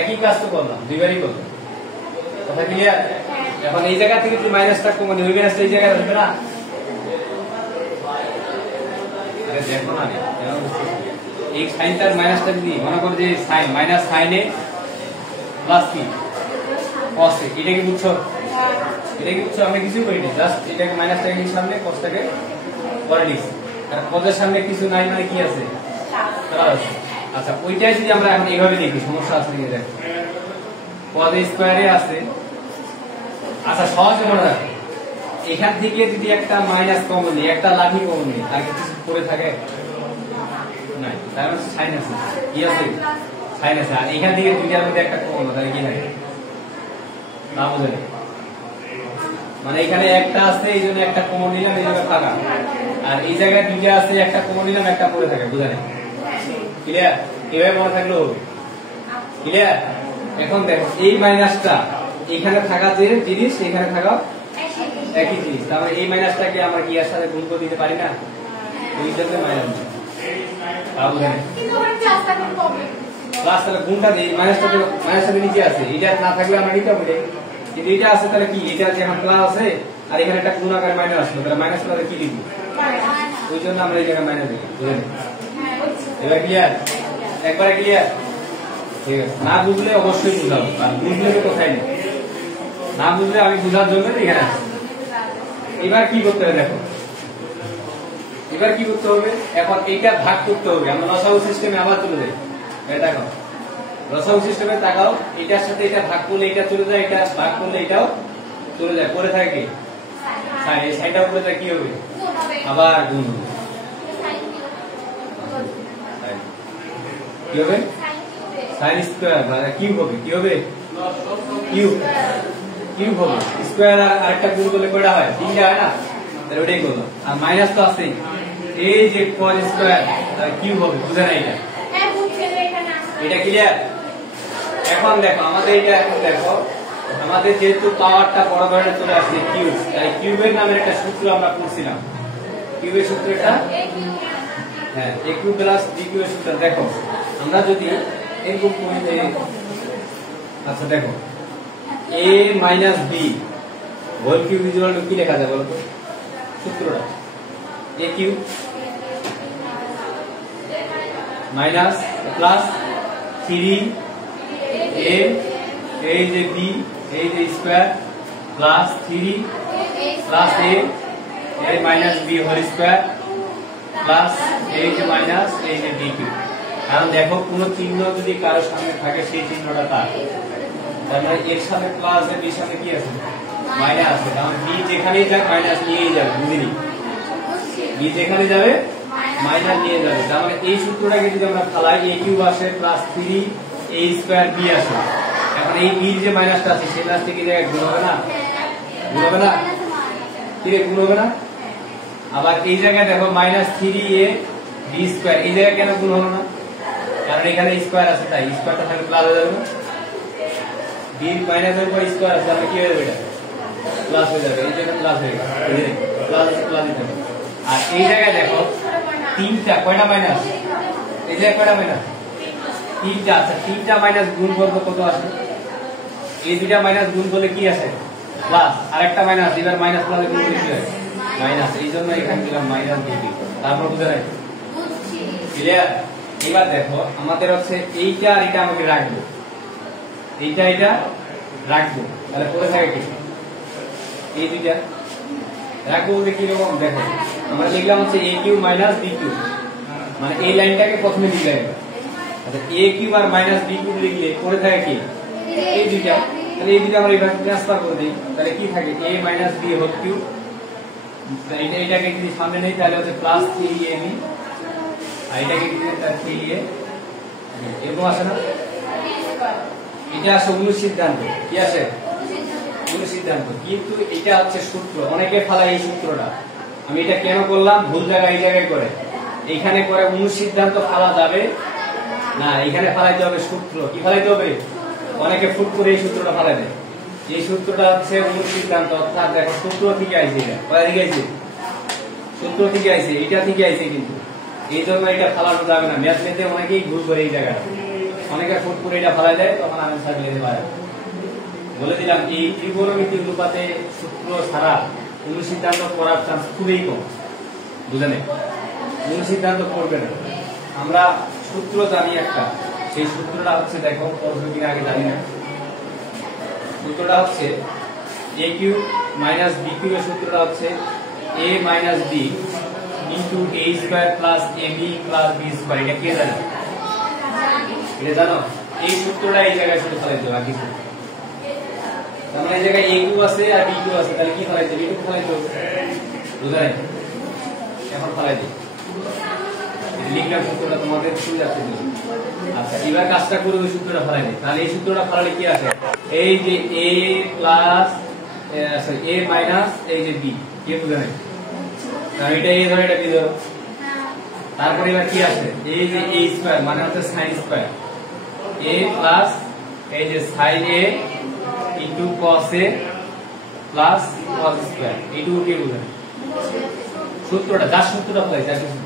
একই কাজ তো করলাম, দুইবারই করলাম, কথা ক্লিয়ার? এখন এই জায়গা থেকে যদি মাইনাসটা কমন নিই, ওই মাইনাসটা এই জায়গায় আসবে না, আরে দেখো না এই সাইনটার মাইনাসটা যদি মনে করো যে সাইন মাইনাস সাইনে প্লাস কি cos এ, এটা কি বুঝছো? এটা কি বুঝছো? আমরা কিছু করিনি, জাস্ট এটাকে মাইনাসটাকে নিয়ে সামনে cosটাকে পরে নিছি, কারণ cos এর সামনে কিছু নাই মানে কি আছে, প্লাস। আচ্ছা ওইটাই যদি আমরা এখন এইভাবে লিখি সমস্যা আছে কি দেখো, cos স্কয়ারে আছে। আচ্ছা সহজে মনে রাখো, এখান থেকে যদি একটা মাইনাস কমন নিই, একটা লাঠি কমন নিই, তার কিছু পড়ে থাকে নাই, তার মানে সাইন আছে, কি আছে, সাইন আছে। আর এখান থেকে দুইটার মধ্যে একটা কমন, তাহলে কি থাকে না, বুঝলেন? মানে এখানে একটা আছে এই জন্য একটা কমন নিলাম, এই জন্য থাকা, আর এই জায়গায় দুইটা আছে একটা কমন নিলাম, একটা পড়ে থাকে, বুঝলেন? ক্লিয়ার? এভাবে মনে থাকলেও হবে, ক্লিয়ার? এখন দেখো এই মাইনাসটা এখানে থাকা যে জিনিস এখানে থাকা একই জিনিস, তাহলে এই মাইনাসটাকে আমরা কি এর সাথে গুণ করে দিতে পারি না, ওই জন্য মাইনাস প্লাস, তাহলে গুণটা দিই, মাইনাসটা নিচে আছে, এটা না থাকলে আমরা নিতে হবে, কিন্তু এটা আছে তাহলে কি, এটা যেমন প্লাস আছে আর এখানে একটা গুণ আকারে মাইনাস আসলো, তাহলে মাইনাস প্লাসে কি লিখবো, ওই জন্য আমরা এই জায়গায় মাইনাস দিই, বুঝলেন? এবার ক্লিয়ার? একবারে ক্লিয়ার? ঠিক আছে, না বুঝলে অবশ্যই বুঝাবো, আর বুঝলে কোথায় নেই, না বুঝলে আমি বুঝার জন্য এখানে আসি। এবার কি করতে হবে দেখো, এবার কি করতে হবে, এখন এইটা ভাগ করতে হবে, আমরা লসাগু সিস্টেমে আবার চলে যাই, এটা দেখো লসাগু সিস্টেমে তাকাও, এটার সাথে এটা ভাগ করলে এটা চলে যায়, এটা ভাগ করলে এটাও চলে যায়, পরে থাকে কি সাইন, এই সাইনটা উপরে যায় কি হবে, আবার গুণ হবে, কি হবে, সাইন স্কয়ার মানে কিউব হবে, কি হবে, কিউব, কিউব হবে, স্কয়ার আর আরেকটা গুণ করলে কয়টা হয়, তিনটা হয় না, তাহলে ওটাই করলাম। আর মাইনাস তো আছে, এই যে cos স্কয়ার তাহলে কিউব হবে, বুঝে না এটা, এটা ক্লিয়ার? এখন দেখো আমাদের এটা, এখন দেখো আমাদের যেহেতু পাওয়ারটা বড় ধরনের চলে আসছে কিউব, তাই কিউবের নামের একটা সূত্র আমরা পড়ছিলাম, কিউবের সূত্রটা হ্যাঁ a কিউব প্লাস b কিউবের সূত্র। দেখো আমরা যদি এরকম করি, আচ্ছা দেখো a minus b whole cube equal to কি লেখা যায় বলো তো, সূত্রটা a cube minus plus 3a এই যে b এই যে square plus 3 plus a minus b whole square plus এই যে মাইনাস এই যে b কিউব। কারণ দেখো কোনো চিহ্ন যদি কারো সামনে থাকে সেই চিহ্নটা তার, তাহলে এর সাথে প্লাস এর বির সাথে কি আছে মাইনাস আছে, কারণ b যেখানেই যাক মাইনাস নিয়েই যাবে, বুঝলি? b যেখানে যাবে মাইনাস নিয়ে যাবে, তার মানে এই সূত্রটাকে যদি আমরা ফালাই a কিউব আসে প্লাস 3 a স্কয়ার b আসে, এখন এই b যে মাইনাসটা আছে সেই মাইনাস থেকে জায়গায় গুণ হবে না, গুণ হবে না, কি রে গুণ হবে না? আবার এই জায়গায় দেখো মাইনাস 3a b স্কয়ার, এই জায়গায় কেন গুণ হলো না, কারণ এখানে স্কয়ার আছে, তাই স্কয়ারটা থাকলে প্লাস হয়ে যাবে না, b মাইনাস এর উপর স্কয়ার আছে, তাহলে কি হয়ে যাবে, এটা প্লাস হয়ে যাবে, এই জায়গায় প্লাস হয়ে যাবে, প্লাস প্লাস দিতে হবে। আর এই জায়গায় দেখো তিনটা কয়টা মাইনাস, এই জায়গায় কয়টা মাইনাস, তিনটা। আচ্ছা তিনটা মাইনাস গুণ করবো কত আসে, এই দুইটা মাইনাস গুণ করলে কি আসে প্লাস, আরেকটা মাইনাস, এবার মাইনাস প্লাস গুণ করলে কি হয় মাইনাস, এই জন্য এখানে দিলাম মাইনাস ডিগ্রি, তারপর বুঝে রাখি, ক্লিয়ার? এবার দেখো আমাদের হচ্ছে এইটা আর এটা আমাকে রাখবো, এইটা এটা রাখবো, তাহলে পরে থাকে কি এই দুইটা রাখবো বলতে কি রকম দেখো, আমরা লিখলাম হচ্ছে a cube minus b cube, মানে এই লাইনটাকে প্রথমে লিখলাম, আচ্ছা a কিউব আর মাইনাস b কিউব লিখলে পরে থাকে কি এই দুইটা, তাহলে এই দুইটা আমরা এভাবে ট্রান্সফার করে দিই, তাহলে কি থাকে a minus b whole cube এটাকে যদি সামনে নেই তাহলে হচ্ছে প্লাস 3ab, আর এটাকে যদি 3a এরকম আসে না? এটা আসে অনুসিদ্ধান্ত। কি আসে? অনুসিদ্ধান্ত। কিন্তু এটা হচ্ছে সূত্র, অনেকে ফালায় এই সূত্রটা। আমি এটা কেন করলাম? ভুল জায়গায় এই জায়গায় করে, এইখানে করে অনুসিদ্ধান্ত ফালা যাবে না, এখানে ফালাইতে হবে সূত্র। কি ফালাইতে হবে? অনেকে ফুট করে এই সূত্রটা ফালাই দেয়। এই সূত্রটা হচ্ছে অনুসিদ্ধান্ত, অর্থাৎ দেখো সূত্র থেকে আইছে, এটা কোথা থেকে আইছে? সূত্র থেকে আইছে, এটা থেকে আইছে। কিন্তু এই জন্য এটা ফালানো যাবে না। ম্যাথ নিতে অনেকেই ভুল করে এই জায়গাটা, অনেকে ফুট করে এটা ফালাই দেয়, তখন আনসার লিখতে পারে। বলে দিলাম এই ত্রিকোণমিতিক অনুপাতে সূত্র ছাড়া অনুসিদ্ধান্ত করার চান্স খুবই কম। বুঝলেন? অনুসিদ্ধান্ত করবে না। আমরা সূত্র জানি একটা, সেই সূত্রটা হচ্ছে দেখো পদ্ধতির আগে জানি না। সূত্রটা হচ্ছে a কিউব মাইনাস b কিউবের সূত্রটা হচ্ছে a minus b into a square plus ab plus b square. এটা কে জানে? এটা জানো? এই সূত্রটা এই জায়গায় শুধু ফেলাইতে হবে, কিছু তার মানে এই জায়গায় a কিউব আছে আর b কিউব আছে, তাহলে কি ফেলাইতে হবে? b কিউব ফেলাইতে হবে। বুঝলেন? এখন ফেলাই দিই, লিখলাম সূত্রটা তোমাদের শুনে যাচ্ছে। আচ্ছা, এবার কাজটা করে ওই সূত্রটা ফেলাই দিই। তাহলে এই সূত্রটা ফেলালে কি আসে? এই যে a plus sorry a minus এই যে b, কি বুঝে নাই? তাহলে এটা a ধরে এটা b ধরো। তারপরে এবার কি আসে? এই যে a স্কয়ার মানে হচ্ছে sin স্কয়ার, a প্লাস এই যে sin a into cos a plus cos square. এইটুকু কি বুঝে? সূত্রটা, যার সূত্রটা ফেলাই যা কিছু।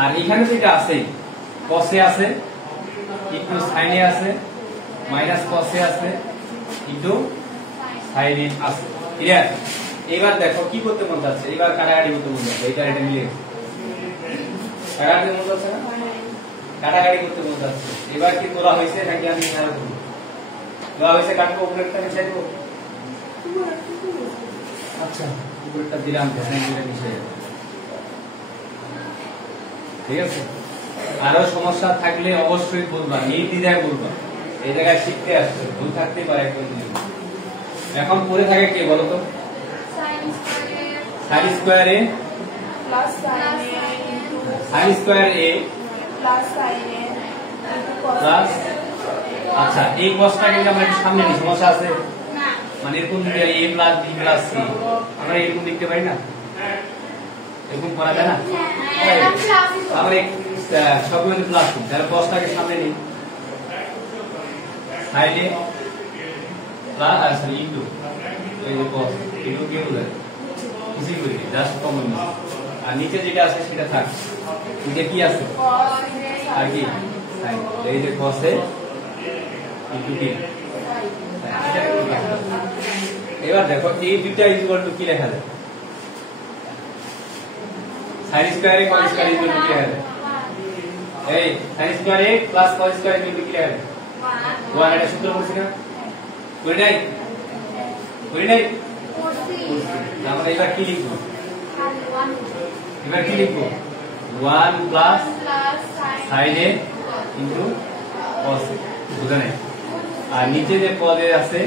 আর এখানে যেটা আছে cos a আছে ইনটু sin a আছে মাইনাস cos a আছে ইনটু sin a আছে। ক্লিয়ার? এবার দেখো কি করতে মন যাচ্ছে, এবার কাটাকাটি করতে মন যাচ্ছে। এটা এটা মিলে কাটাকাটি মন যাচ্ছে না? কাটাকাটি করতে মন যাচ্ছে। এবার কি তোলা হয়েছে নাকি আমি এখানে করব? তোলা হয়েছে, কাটবো, উপরেরটা মিশাই দেবো। আচ্ছা, উপরেরটা দিলাম, এটা মিশাই দেবো। ঠিক আছে? আরো সমস্যা থাকলে অবশ্যই বলবা, নির্দ্বিধায় বলবা। এই জায়গায় শিখতে আসছে, ভুল থাকতেই পারে একদম। এখন পড়ে থাকে কে বলো তো? sin square a plus sin square a plus sin a plus, আচ্ছা এই cosটাকে আমরা একটু সামনে নিই, সমস্যা আছে? না, মানে এরকম দিলে a plus b plus c, আমরা এরকম লিখতে পারি না? এরকম করা যায় না? আমরা সবগুলো প্লাস, তাহলে cosটাকে সামনে নিই, sin a plus sorry into এই যে cos, ইনটু কি বোঝায়? কিছু করি জাস্ট কমন নিই। আর নিচে যেটা আছে সেটা থাক। নিচে কি আছে? আর কি? sin। এই যে cos a ইনটু কি? এবার দেখো এই দুইটা ইকুয়াল টু কি লেখা যায়? sin square a cos square equal to কি লেখা যায়? এই sin square a plus cos square equal to কি লেখা যায়? 1। এটা সূত্র পড়ছি না? করি নাই? করি নাই? আমরা এবার কি লিখবো? এবার কি লিখবো? 1 plus sin a into cos a। বুঝা নাই? আর নিচে যে পদে আছে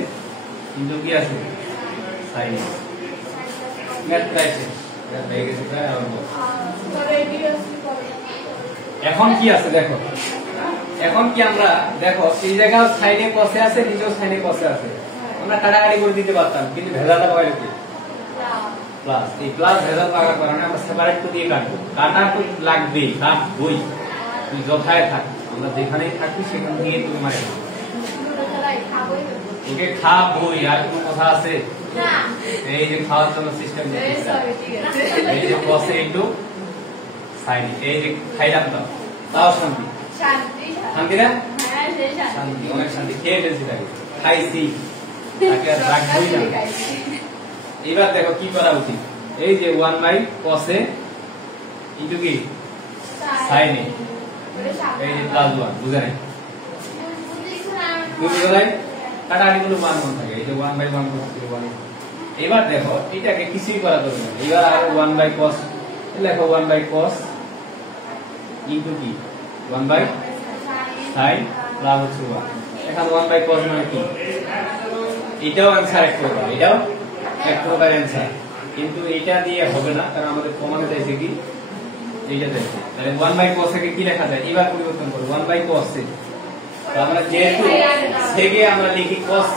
কিন্তু কি আছে? sin a। ম্যাথ প্রাইসে হয়ে গেছে প্রায়। এখন কি আছে দেখো, এখন কি আমরা দেখো এই জায়গায় sin a cos a আছে, নিচেও sin a cos a আছে। আমরা কাটাকাটি করে দিতে পারতাম, কিন্তু ভেজালটা পাইলো কি? প্লাস। এই প্লাস ভেজাল লাগার কারণে আমরা সেপারেট করে দিয়ে কাটবো। কাটা তো লাগবেই, কাটবই। তুই যথায় থাক, আমরা যেখানেই থাকি সেখান থেকে তুমি মারে ওকে খাবই। আর কোনো কথা আছে? এই যে খাওয়ার জন্য সিস্টেম, এই যে cos a into sin a, এই যে খাইলাম তো তাও শান্তি। শান্তি না? শান্তি, অনেক শান্তি। খেয়ে ফেলছি তাকে, খাইছি তাকে, আর রাখবই না। এবার দেখো কি করা উচিত। এই যে 1 বাই cos a ইনটু কি sin a, এই যে প্লাস 1। বুঝে নাই? বুঝে নাই? কাটাকাটি গুলো 1 1 থাকে। এই যে 1 বাই 1 cos 1। এবার দেখো এটাকে কিছুই করা যাবে না। এবার আর 1 বাই cos লেখো, 1 বাই cos ইনটু কি 1 বাই sin প্লাস হচ্ছে 1। এখন 1 বাই cos মানে কি? এটাও आंसर এক প্রকার, এটাও এক প্রকার आंसर। কিন্তু এটা দিয়ে হবে না, কারণ আমাদের প্রমাণে চাইছে কি এইটা চাইছে। তাহলে 1/cos কে কি লেখা যায়? এবার পরিবর্তন করব 1/cos sec। তো আমরা যেহেতু sec এ আমরা লিখি cos,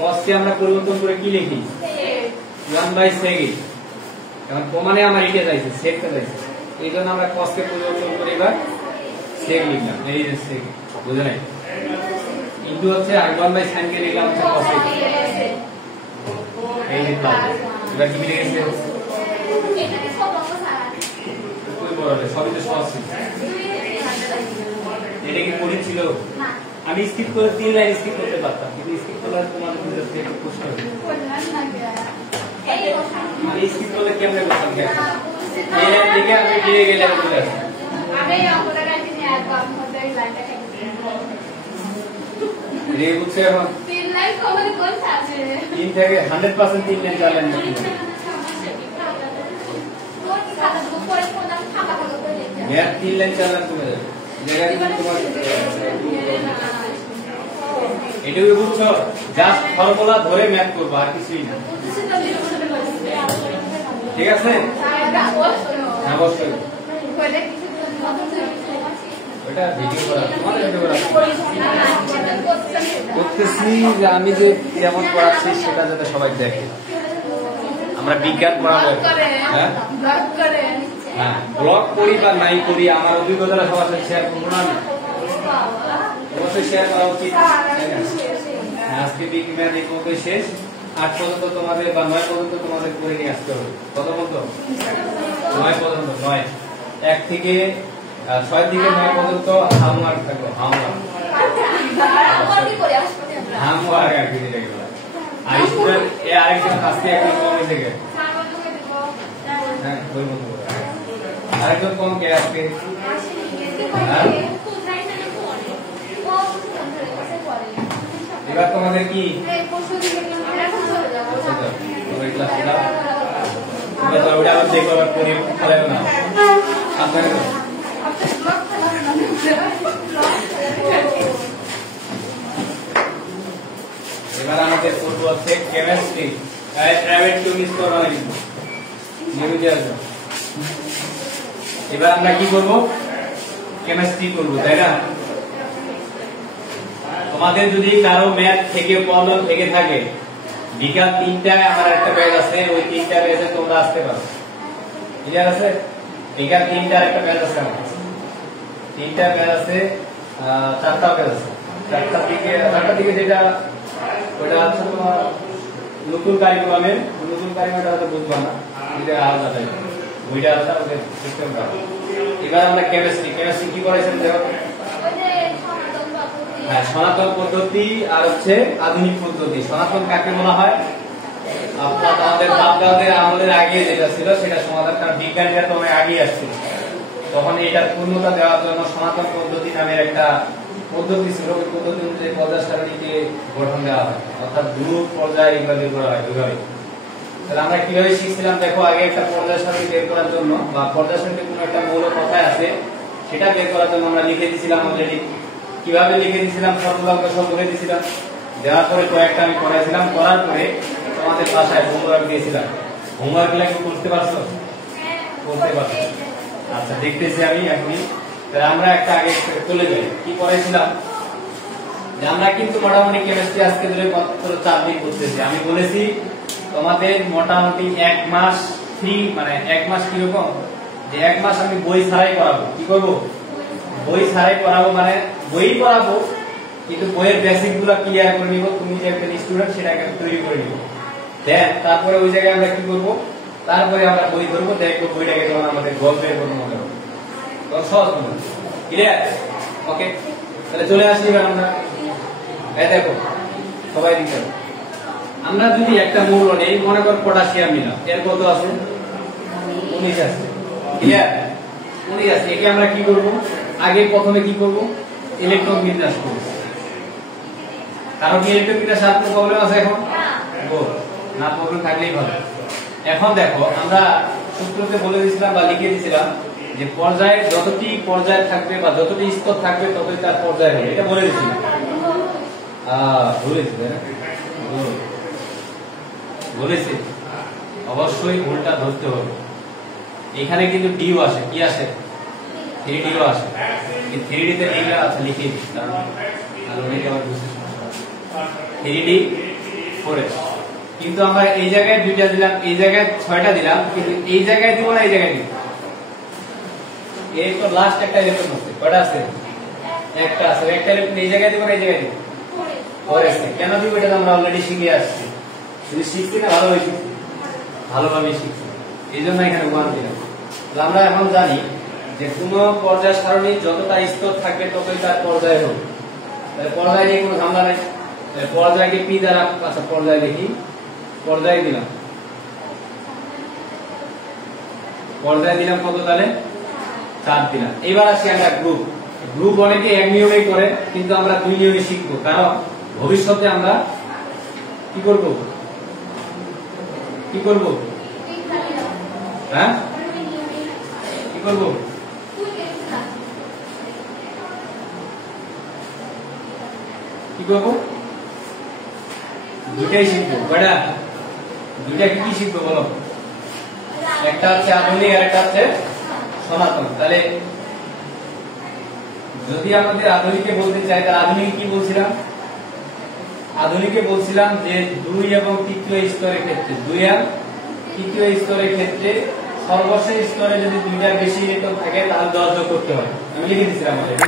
cos কে আমরা পরিবর্তন করে কি লিখি 1/sec। এখন প্রমাণে আমার এটা চাইছে sec টা চাইছে, এইজন্য আমরা cos কে পরিবর্তন করে এবার sec লিখলাম। এই যে sec, বুঝে নাই? ইনটু হচ্ছে আর 1/sin কে লিখলাম হচ্ছে cos sec। এই লিখলাম, এবার কি মিলে গেছে? এটা কি সব অঙ্ক সারা কই বড় হবে সবই তো সহজ ছিল। এটা কি পড়ে ছিল? না আমি স্কিপ করে 3 লাইন স্কিপ করতে পারতাম, কিন্তু স্কিপ করলে তোমাদের বুঝতে একটু কষ্ট হবে। করলাম না এই কথা আমি স্কিপ করলে কেমনে করতাম? এই লাইন থেকে আমি দিয়ে গেলাম চলে আসি। আমি অঙ্কটা কাটি নিয়ে একবার মধ্যে এই লাইনটা কেটে রে বুঝছে এখন 3 লাইন কমন কোন আছে 3 থেকে 100% 3 লাইন 4 লাইন করতে কোন খাতা বুক করে কোন খাতা খাতা করে লিখতে ম্যাথ 3 লাইন 4 লাইন কমে যাবে। জায়গা কিন্তু তোমার এটাও বুঝছো, জাস্ট ফর্মুলা ধরে ম্যাথ করব আর কিছুই না, ঠিক আছে? অবশ্যই ওটা ভিডিও করা তোমার ভিডিও করা করতেছি যে আমি যে কেমন পড়াচ্ছি সেটা যাতে সবাই দেখে। আমরা বিজ্ঞান পড়াবো, হ্যাঁ হ্যাঁ ব্লগ করি বা নাই করি আমার অভিজ্ঞতাটা সবার সাথে শেয়ার করবো না, অবশ্যই শেয়ার করা উচিত। আজকে বিজ্ঞান এই পর্যন্ত শেষ, 8 পর্যন্ত তোমাদের বা 9 পর্যন্ত তোমাদের করে নিয়ে আসতে হবে। কত পর্যন্ত? 9 পর্যন্ত। 9 1 থেকে 6 থেকে 9 পর্যন্ত হোমওয়ার্ক থাকবে। হোমওয়ার্ক আর কি যেটা গেল আর স্টুডেন্ট এ আরেকজন আজকে একটা কম হয়েছে কে? হ্যাঁ বলবো তো আরেকজন কম কে আজকে? এবার তোমাদের কি ওটা আবার দেখো, আবার পরে ফেলে না আপনাকে। এবার আমাদের করবো হচ্ছে কেমিস্ট্রি। প্রাইভেট টু মিস করা হয়নি, এবার আমরা কি করব? কেমিস্ট্রি করব, তাই না? তোমাদের যদি কারো ম্যাথ থেকে প্রবলেম থেকে থাকে, বিকাল 3টায় আমার একটা ব্যাচ আছে, ওই 3টা ব্যাচে তোমরা আসতে পারো, ঠিক আছে? বিকাল 3টার একটা ব্যাচ আছে, আমার 3টা ব্যাচ আছে, 4টা ব্যাচ আছে। 4টা থেকে যেটা ওটা আছে তোমার নতুন কারিকুলামের, নতুন কারিকুলামটা হয়তো বুঝবা না, এটা আলাদা টাইপ, ওইটা আলাদা, ওদের সিস্টেমটা। এবার আমরা কেমিস্ট্রি কি করেছেন দেখো? হ্যাঁ সনাতন পদ্ধতি আর হচ্ছে আধুনিক পদ্ধতি। সনাতন কাকে বলা হয়? আমাদের বাপদাদাদের আমাদের আগে যেটা ছিল সেটা সমাধান, কারণ বিজ্ঞানীরা তো অনেক আগে আসছিল, তখন এটার পূর্ণতা দেওয়ার জন্য সনাতন পদ্ধতি নামের একটা পদ্ধতি ছিল। ওই পদ্ধতি অনুযায়ী পর্যায় সারণীকে গঠন দেওয়া হয়, অর্থাৎ গ্রুপ পর্যায় এগুলো বের করা হয় ওইভাবে। তাহলে আমরা কিভাবে শিখছিলাম দেখো, আগে একটা পর্যায় সারণী বের করার জন্য বা পর্যায় সারণীতে কোনো একটা মৌল কথায় আছে সেটা বের করার জন্য আমরা লিখে দিয়েছিলাম অলরেডি। কিভাবে লিখে দিয়েছিলাম? ফর্মুলা সব বলে দিয়েছিলাম, দেওয়ার পরে কয়েকটা আমি করাইছিলাম, করার পরে তোমাদের বাসায় হোমওয়ার্ক দিয়েছিলাম। হোমওয়ার্ক লাগবে, করতে পারছো? করতে পারছো? আচ্ছা দেখতেছি আমি এখনই। তাহলে আমরা একটা আগে চলে যাই, কি করাইছিলাম যে আমরা কিন্তু মোটামুটি কেমিস্ট্রি আজকে ধরে মাত্র 4 দিন করতেছি। আমি বলেছি তোমাদের মোটামুটি 1 মাস ফ্রি, মানে 1 মাস কিরকম যে 1 মাস আমি বই ছাড়াই করাবো। কি করবো? বই ছাড়াই করাবো, মানে বই করাবো কিন্তু বইয়ের বেসিক গুলো ক্লিয়ার করে নিব। তুমি যে একটা স্টুডেন্ট সেটাকে তৈরি করে নিব, দেন তারপরে ওই জায়গায় আমরা কি করবো, তারপরে আমরা বই ধরবো, দেখবো বইটাকে যখন আমাদের গল্পের মতো মনে হবে, তখন সহজ মনে হবে। ক্লিয়ার? ওকে, তাহলে চলে আসি এবার আমরা। দেখো সবাই দিতে, আমরা যদি একটা মৌল নেই, মনে কর পটাশিয়াম নিলাম, এর কত আছে? 19 আছে। ক্লিয়ার? 19 আছে। একে আমরা কি করব? আগে প্রথমে কি করব? ইলেকট্রন বিন্যাস করব। কারণ কি ইলেকট্রন বিন্যাস আর কোনো প্রবলেম আছে এখন? না, প্রবলেম থাকলেই ভালো। এখন দেখো আমরা সূত্রতে বলে দিয়েছিলাম বা লিখে দিয়েছিলাম যে পর্যায়ে যতটি পর্যায় থাকবে বা যতটি স্তর থাকবে ততই তার পর্যায় হবে, এটা বলে দিয়েছিলাম। বলেছি অবশ্যই ভুলটা ধরতে হবে। এখানে কিন্তু ডিও আসে, কি আসে? 3Dও আসে। এই 3D তে লিখলে আচ্ছা লিখে দিই, কারণ আর অনেকে আবার বুঝতে সমস্যা হয়। 3D 4S, কিন্তু আমরা এই জায়গায় 2টা দিলাম, এই জায়গায় 6টা দিলাম, কিন্তু এই জায়গায় দিব না, এই জায়গায় দিব। এই তো লাস্ট একটা ইলেকট্রন আছে, কয়টা আছে? একটা আছে। একটা ইলেকট্রন এই জায়গায় দিব না, এই জায়গায় দিব? 4S। কেন দিব এটা আমরা অলরেডি শিখে আসছি। শুধু শিখছি না, ভালোভাবে শিখছি, ভালোভাবে শিখছি, এই জন্য এখানে 1 দিলাম। আমরা এখন জানি যে কোন পর্যায় সারণী যতটা স্তর থাকবে ততই তার পর্যায় হবে। তাহলে পর্যায় নিয়ে কোনো ঝামেলা নাই। তাহলে পর্যায়কে পি দ্বারা, আচ্ছা পর্যায় লিখি, পর্যায় দিলাম, পর্যায় দিলাম কত? তাহলে 4 দিলাম। এবার আসি আমরা গ্রুপ। গ্রুপ অনেকে এক নিয়মেই করে, কিন্তু আমরা 2 নিয়মে শিখবো, কারণ ভবিষ্যতে আমরা কি করব? কি করব? হ্যাঁ, কি করব? কি করব? দুটাই শিখবো। কয়টা? দুইটা কি শিখবো বলো? একটা হচ্ছে আধুনিক আর একটা হচ্ছে সনাতন। তাহলে যদি আমাদের আধুনিকে বলতে চাই, তাহলে আধুনিক কি বলছিলাম? আধুনিকে বলছিলাম যে 2 এবং 3য় স্তরের ক্ষেত্রে, 2 আর 3য় স্তরের ক্ষেত্রে সর্বশেষ স্তরে যদি 2টার বেশি ইলেকট্রন থাকে তাহলে 10 যোগ করতে হয়। আমি লিখে দিয়েছিলাম অলরেডি।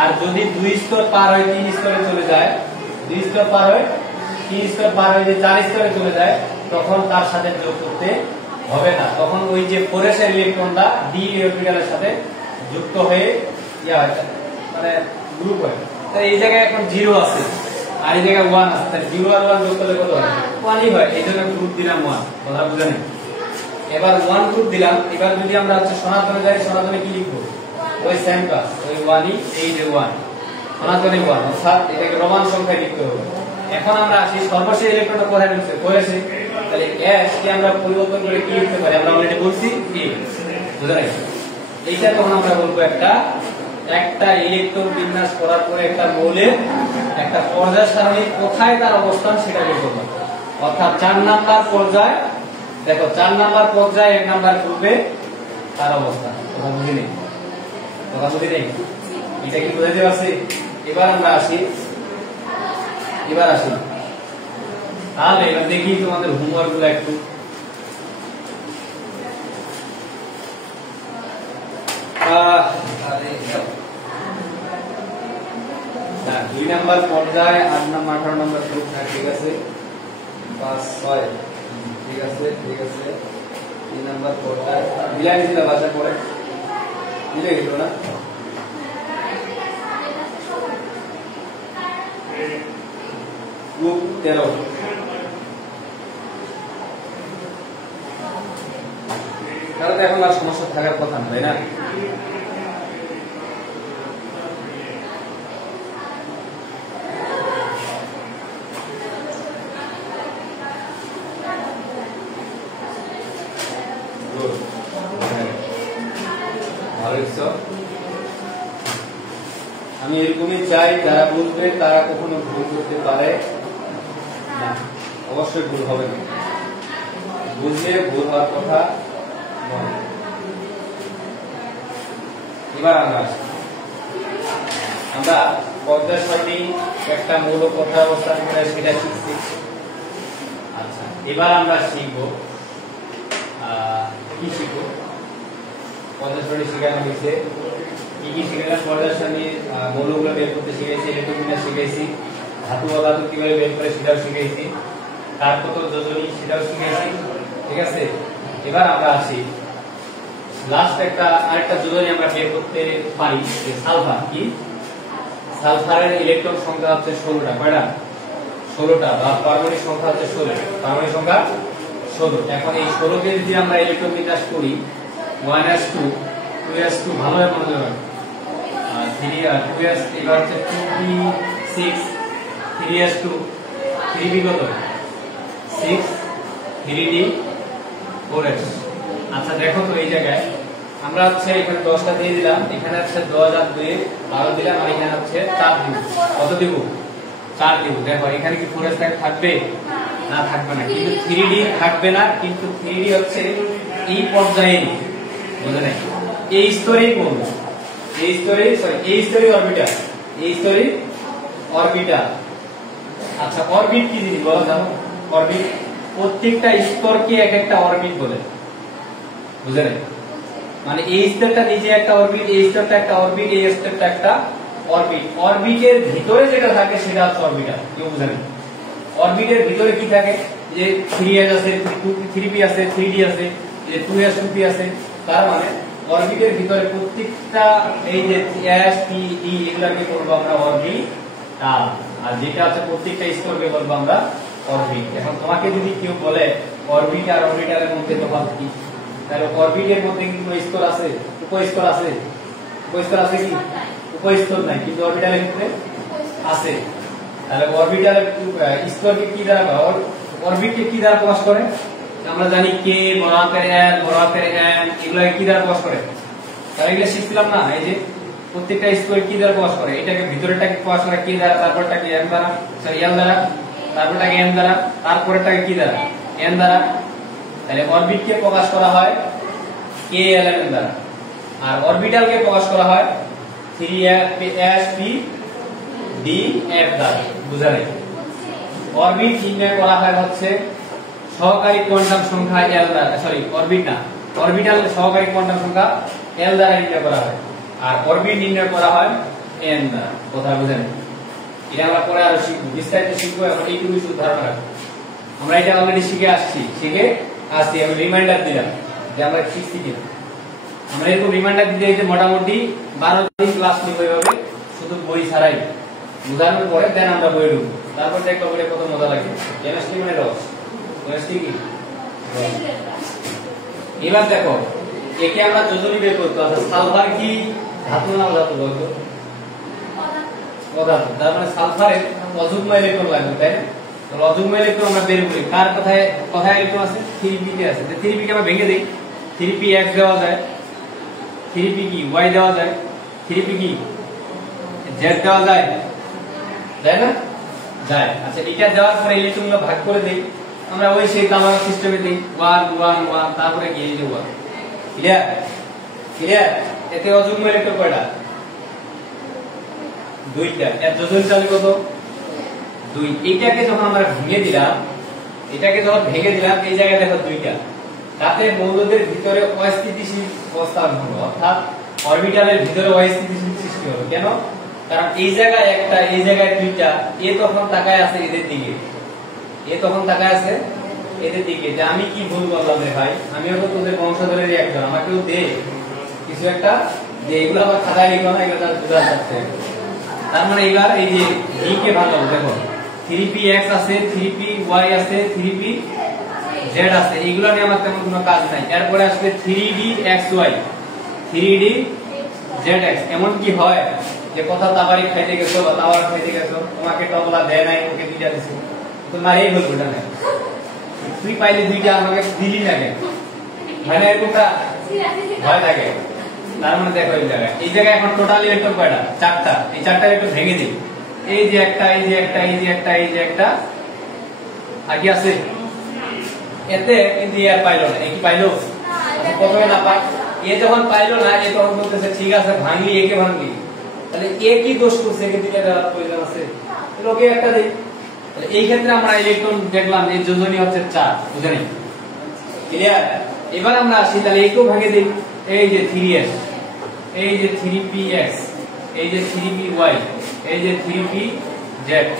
আর যদি 2 স্তর পার হয়ে 3 স্তরে চলে যায়, 2 স্তর পার হয়ে 3 স্তর পার হয়ে যে 4 স্তরে চলে যায়, তখন তার সাথে যোগ করতে হবে না। তখন ওই যে 4s এর ইলেকট্রনটা d অরবিটালের সাথে যুক্ত হয়ে ইয়া হয়, মানে গ্রুপ হয়। তাই এই জায়গায় এখন 0 আছে আর এই জায়গায় 1 আছে, তাহলে 0 আর 1 যোগ করলে কত হয়? 1ই হয়। এই জন্য গ্রুপ দিলাম 1। কথা বুঝলেন? এবার 1 গ্রুপ দিলাম। এবার যদি আমরা হচ্ছে সনাতনে যাই, সনাতনে কি লিখবো? ওই সেমটা, ওই 1ই, এই যে 1 সনাতনে 1, অর্থাৎ এটাকে রোমান সংখ্যায় লিখতে হবে। এখন আমরা আসি সর্বশেষ ইলেকট্রনটা কোথায় রয়েছে? করেছে। তাহলে s কে আমরা পরিবর্তন করে কি লিখতে পারি? আমরা অলরেডি বলছি কি, বুঝলেন? এইটা তখন আমরা বলবো একটা ইলেকট্রন বিন্যাস করার পরে একটা মৌলের একটা পর্যায় সারণী কোথায় তার অবস্থান সেটা বের করব। অর্থাৎ 4 নাম্বার পর্যায়, দেখো 4 নাম্বার পর্যায়ে 1 নাম্বার গ্রুপে তার অবস্থান। কথা বুঝি নেই? কথা বুঝি নেই? এটা কি বুঝাতে পারছি? এবার আমরা আসি, তাহলে এবার দেখি তোমাদের হোমওয়ার্ক গুলো একটু। হ্যাঁ, 2 নাম্বার পর্যায়ে 8 নাম্বার 18 নাম্বার গ্রুপ, ঠিক আছে। 5 6 ঠিক আছে, ঠিক আছে। 3 নাম্বার পর্যায়ে মিলাই দিলা ভাষা পড়ে মিলে গেল না? গ্রুপ 13। তাহলে এখন আর সমস্যা থাকার কথা না, তাই না? আমি এরকমই চাই, যারা বুঝবে তারা কখনো ভুল করতে পারে না, অবশ্যই ভুল হবে না। বুঝলে ভুল হওয়ার কথা নয়। এবার আমরা পর্যায় সারণী একটা মৌল কোথায় অবস্থান করে সেটা শিখছি। আচ্ছা, এবার আমরা শিখবো কি শিখবো? পর্যায় সারণী শেখানো হয়েছে, কি শিখলাম? পর্যায় সারণী মৌলগুলো বের করতে শিখেছি, ইলেকট্রন শিখেছি, ধাতু অধাতু কিভাবে বের করে সেটাও শিখেছি, তার কত যোজনী সেটাও শিখেছি, ঠিক আছে। এবার আমরা আসি লাস্ট আরেকটা যোজনী আমরা বের করতে পারি, যে সালফার। কি সালফারের ইলেকট্রন সংখ্যা হচ্ছে 16টা। কয়টা? 16টা। বা পারমাণবিক সংখ্যা হচ্ছে 16। পারমাণবিক সংখ্যা 16। এখন এই 16 কে যদি আমরা ইলেকট্রন বিন্যাস করি 1s2 2s2, ভালোভাবে মনে রাখবেন, 2s, এবার হচ্ছে 2p6 3s2 3b কত? 6 3d 4s। আচ্ছা দেখো তো, এই জায়গায় আমরা হচ্ছে এখানে 10টা দিয়ে দিলাম, এখানে হচ্ছে 10 আর 2 12 দিলাম, আর এখানে হচ্ছে 4 দিব। কত দিব? 4 দিব। দেখো এখানে কি 4s থাকবে? না, না থাকবে না, কিন্তু 3D থাকবে না, কিন্তু 3D হচ্ছে এই পর্যায়ে, বুঝলেন? এই স্তরেই পড়বে, এই স্তরে, সরি এই স্তরে অরবিটাল, এই স্তরে অরবিটাল। আচ্ছা অরবিট কি জিনিস বলো জানো? অরবিট প্রত্যেকটা স্তরকে এক একটা অরবিট বলে, বুঝলেন? মানে এই স্তরটা নিচে একটা অরবিট, এই স্তরটা একটা অরবিট, এই স্তরটা একটা অরবিট। অরবিটের ভিতরে যেটা থাকে সেটা হচ্ছে অরবিটাল। কেউ বুঝেন? অরবিটের ভিতরে কি থাকে? যে 3s আছে, 3p আছে, 3d আছে, যে 2s 2p আছে। তার মানে অরবিটের ভিতরে প্রত্যেকটা এই যে s p d এগুলাকে বলবো আমরা অরবিটাল, আর যেটা আছে প্রত্যেকটা স্তরকে বলবো আমরা অরবিট। এখন তোমাকে যদি কেউ বলে অরবিট আর অরবিটালের মধ্যে তফাৎ কি, তাহলে অরবিটের মধ্যে কি কোনো স্তর আছে? উপস্তর আছে? উপস্তর আছে কি? উপস্তর নাই, কিন্তু অরবিটালের ক্ষেত্রে আছে। তাহলে অরবিটালের স্তরকে কি দ্বারা, অরবিটকে কি দ্বারা প্রকাশ করে? আমরা জানি কে বড় আকারে l বড় আকারে m, এগুলোকে কি দ্বারা প্রকাশ করে? তাহলে এগুলো শিখছিলাম না, এই যে প্রত্যেকটা স্তর কি দ্বারা প্রকাশ করে? এটাকে ভিতরেরটাকে প্রকাশ করে কে দ্বারা, তারপরটাকে m দ্বারা, সরি l দ্বারা, তারপরটাকে m দ্বারা, তারপরেরটাকে কি দ্বারা, n দ্বারা। তাহলে অরবিটকে প্রকাশ করা হয় কে l m দ্বারা, আর অরবিটালকে প্রকাশ করা হয় 3s p d f দ্বারা। বুঝা যায়? অরবিট নির্ণয় করা হয় হচ্ছে সহকারী কোয়ান্টাম সংখ্যা l দ্বারা, সরি অরবিট না, অরবিটাল সহকারী কোয়ান্টাম সংখ্যা l দ্বারা নির্ণয় করা হয়, আর অরবিট নির্ণয় করা হয় n দ্বারা। কথা বুঝেন? এটা আমরা পরে আরো শিখবো, বিস্তারিত শিখবো। এখন এইটুকুই শুধু ধারণা রাখবো। আমরা এটা অলরেডি শিখে আসছি, আমি রিমাইন্ডার দিলাম যে আমরা শিখছি কিনা। আমরা এরকম রিমাইন্ডার দিতে দিতে মোটামুটি 12 দিন ক্লাস নিব এইভাবে, শুধু বই ছাড়াই বোঝানোর পরে দেন আমরা বই ঢুকবো। তারপর দেখবো বলে কত মজা লাগে। কেমিস্ট্রি মানে রস, কেমিস্ট্রি কি? এবার দেখো একে আমরা যোজনী বের করতে হবে। সালফার কি ধাতু না অধাতু বলতো? অধাতু। তার মানে সালফারের অযুগ্ম ইলেকট্রন লাগবে, তাই না? তাহলে অযুগ্ম ইলেকট্রন আমরা বের করি। কার কথায় ইলেকট্রন আছে? 3p তে আছে। 3p কে আমরা ভেঙে দেই। 3p x দেওয়া যায়, 3p কি y দেওয়া যায়, 3p কি z দেওয়া যায়, তাই না? যায়। আচ্ছা এটা দেওয়ার পরে ইলেকট্রনগুলো ভাগ করে দেই আমরা, ওই সেই তামার সিস্টেমে দেই 1 1 1, তারপরে কি এই যে 1। ক্লিয়ার? ক্লিয়ার? এতে অযুগ্ম ইলেকট্রন কয়টা? দুইটা। এর যোজনী চালু কত? 2। এইটাকে যখন আমরা ভেঙে দিলাম, এই জায়গায় দেখো দুইটা, তাতে মৌলদের ভিতরে অস্থিতিশীল অবস্থা হবে, অর্থাৎ অরবিটালের ভিতরে অস্থিতিশীল সৃষ্টি হবে। কেন? কারণ এই জায়গায় একটা, এই জায়গায় দুইটা, এ তখন তাকায় আছে এদের দিকে, যে আমি কি ভুল করলাম রে ভাই, আমিও তো তোদের বংশধরেরই একজন, আমাকেও দে কিছু একটা, যে এগুলো আমার খাতায় লিখো না, এগুলো তার বোঝা যাচ্ছে। তার মানে এবার এই যে ডি কে ভালো দেখো, 3px আছে, 3py আছে, 3pz আছে, এগুলো নিয়ে আমার তেমন কোনো কাজ নাই। এরপরে আসবে 3dxy, 3dzx। এমন কি হয় যে কথা তাবারি খাইতে গেছো বা তাওয়ার খাইতে গেছো, তোমাকে তবলা দেয় নাই, ওকে দুইটা দিছে, তোমার এই গল্পটা নাই, তুই পাইলে দুইটা আমাকে দিলি না কেন, মানে এরকমটা ভয় থাকে। তার মানে দেখো এই জায়গায় এখন টোটাল ইলেকট্রন কয়টা? 4টা। এই 4টা ইলেকট্রন ভেঙে দিই, এই যে একটা, এই যে একটা, এই যে একটা, এই যে একটা, আর কি আছে? এতে কিন্তু আর পাইলো না। কি পাইলো? প্রথমে না পাই, এ যখন পাইলো না, এ তখন বলতেছে ঠিক আছে ভাঙলি, একে ভাঙলি, তাহলে এ কি দোষ করছে? একে দিকে দেওয়ার প্রয়োজন আছে, লোকে একটা দেই। তাহলে এই ক্ষেত্রে আমরা ইলেকট্রন দেখলাম এর যোজনী হচ্ছে 4, বুঝে নেই? ক্লিয়ার? এবার আমরা আসি, তাহলে এইকেও ভাঙে দিই, এই যে 3s, এই যে 3px, এই যে 3py, এই যে 3pz,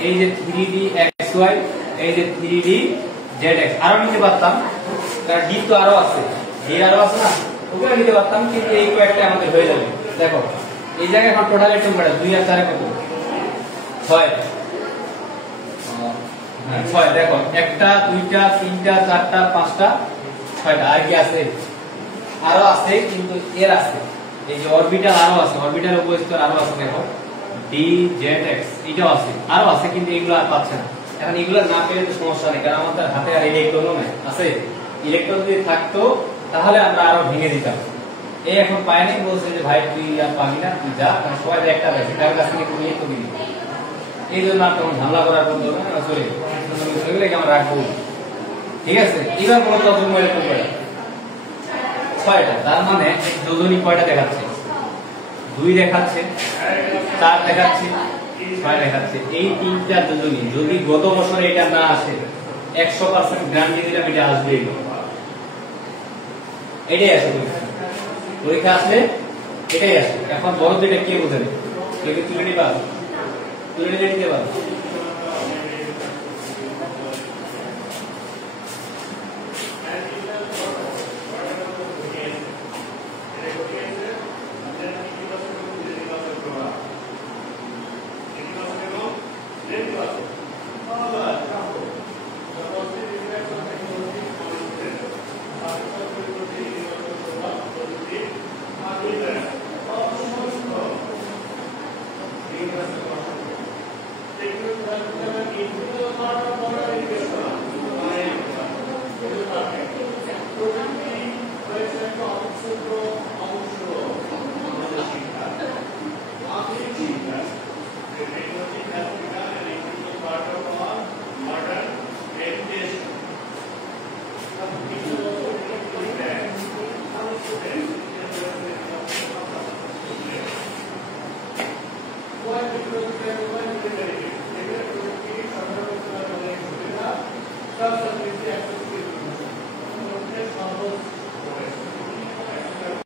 এই যে 3dxy, এই যে 3dzx। আরো নিতে পারতাম, কারণ d তো আরো আছে, d আরো আছে না, ওগুলো নিতে পারতাম, কিন্তু এই কয়েকটা আমাদের হয়ে যাবে। দেখো এই জায়গায় এখন টোটাল ইলেকট্রন কয়টা? 2 আর 4 কত? 6। হ্যাঁ 6। দেখো 1টা 2টা 3টা 4টা 5টা 6টা। আর কি আছে? আরো আছে, কিন্তু এর আছে, এই যে অরবিটাল আরো আছে, অরবিটাল উপস্তর আরো আছে। দেখো dzx এটাও আছে, আরো আছে, কিন্তু এগুলো আর পাচ্ছে না। এখন এগুলো না পেলে তো সমস্যা নেই, কারণ আমাদের হাতে আর ইলেকট্রনও নাই আছে। ইলেকট্রন যদি থাকতো তাহলে আমরা আরো ভেঙে দিতাম। এই এখন পায় নাই, বলছে যে ভাই তুই আর পাবি না, তুই যা, কারণ সবাই একটা পাইছে, কারোর কাছ থেকে তুমি তো দিবি। এই জন্য আর তখন ঝামেলা করার বন্ধু না, সরি আমরা রাখবো। ঠিক আছে, এবার কোন তখন এরকম কয়টা? 6টা। তার মানে যোজনী কয়টা দেখাচ্ছে? 2 দেখাচ্ছে, 4 দেখাচ্ছে, 6 দেখাচ্ছে। এই তিনটা যোজনী যদি গত বছরে এটা না আসে 100% গ্যারান্টি দিলাম এটা আসবেই। এটাই আসে পরীক্ষা আসলে এটাই আসে। এখন বড় যেটা কে বোঝাবে? তুলে নিবা, তুলে নিতে পারো।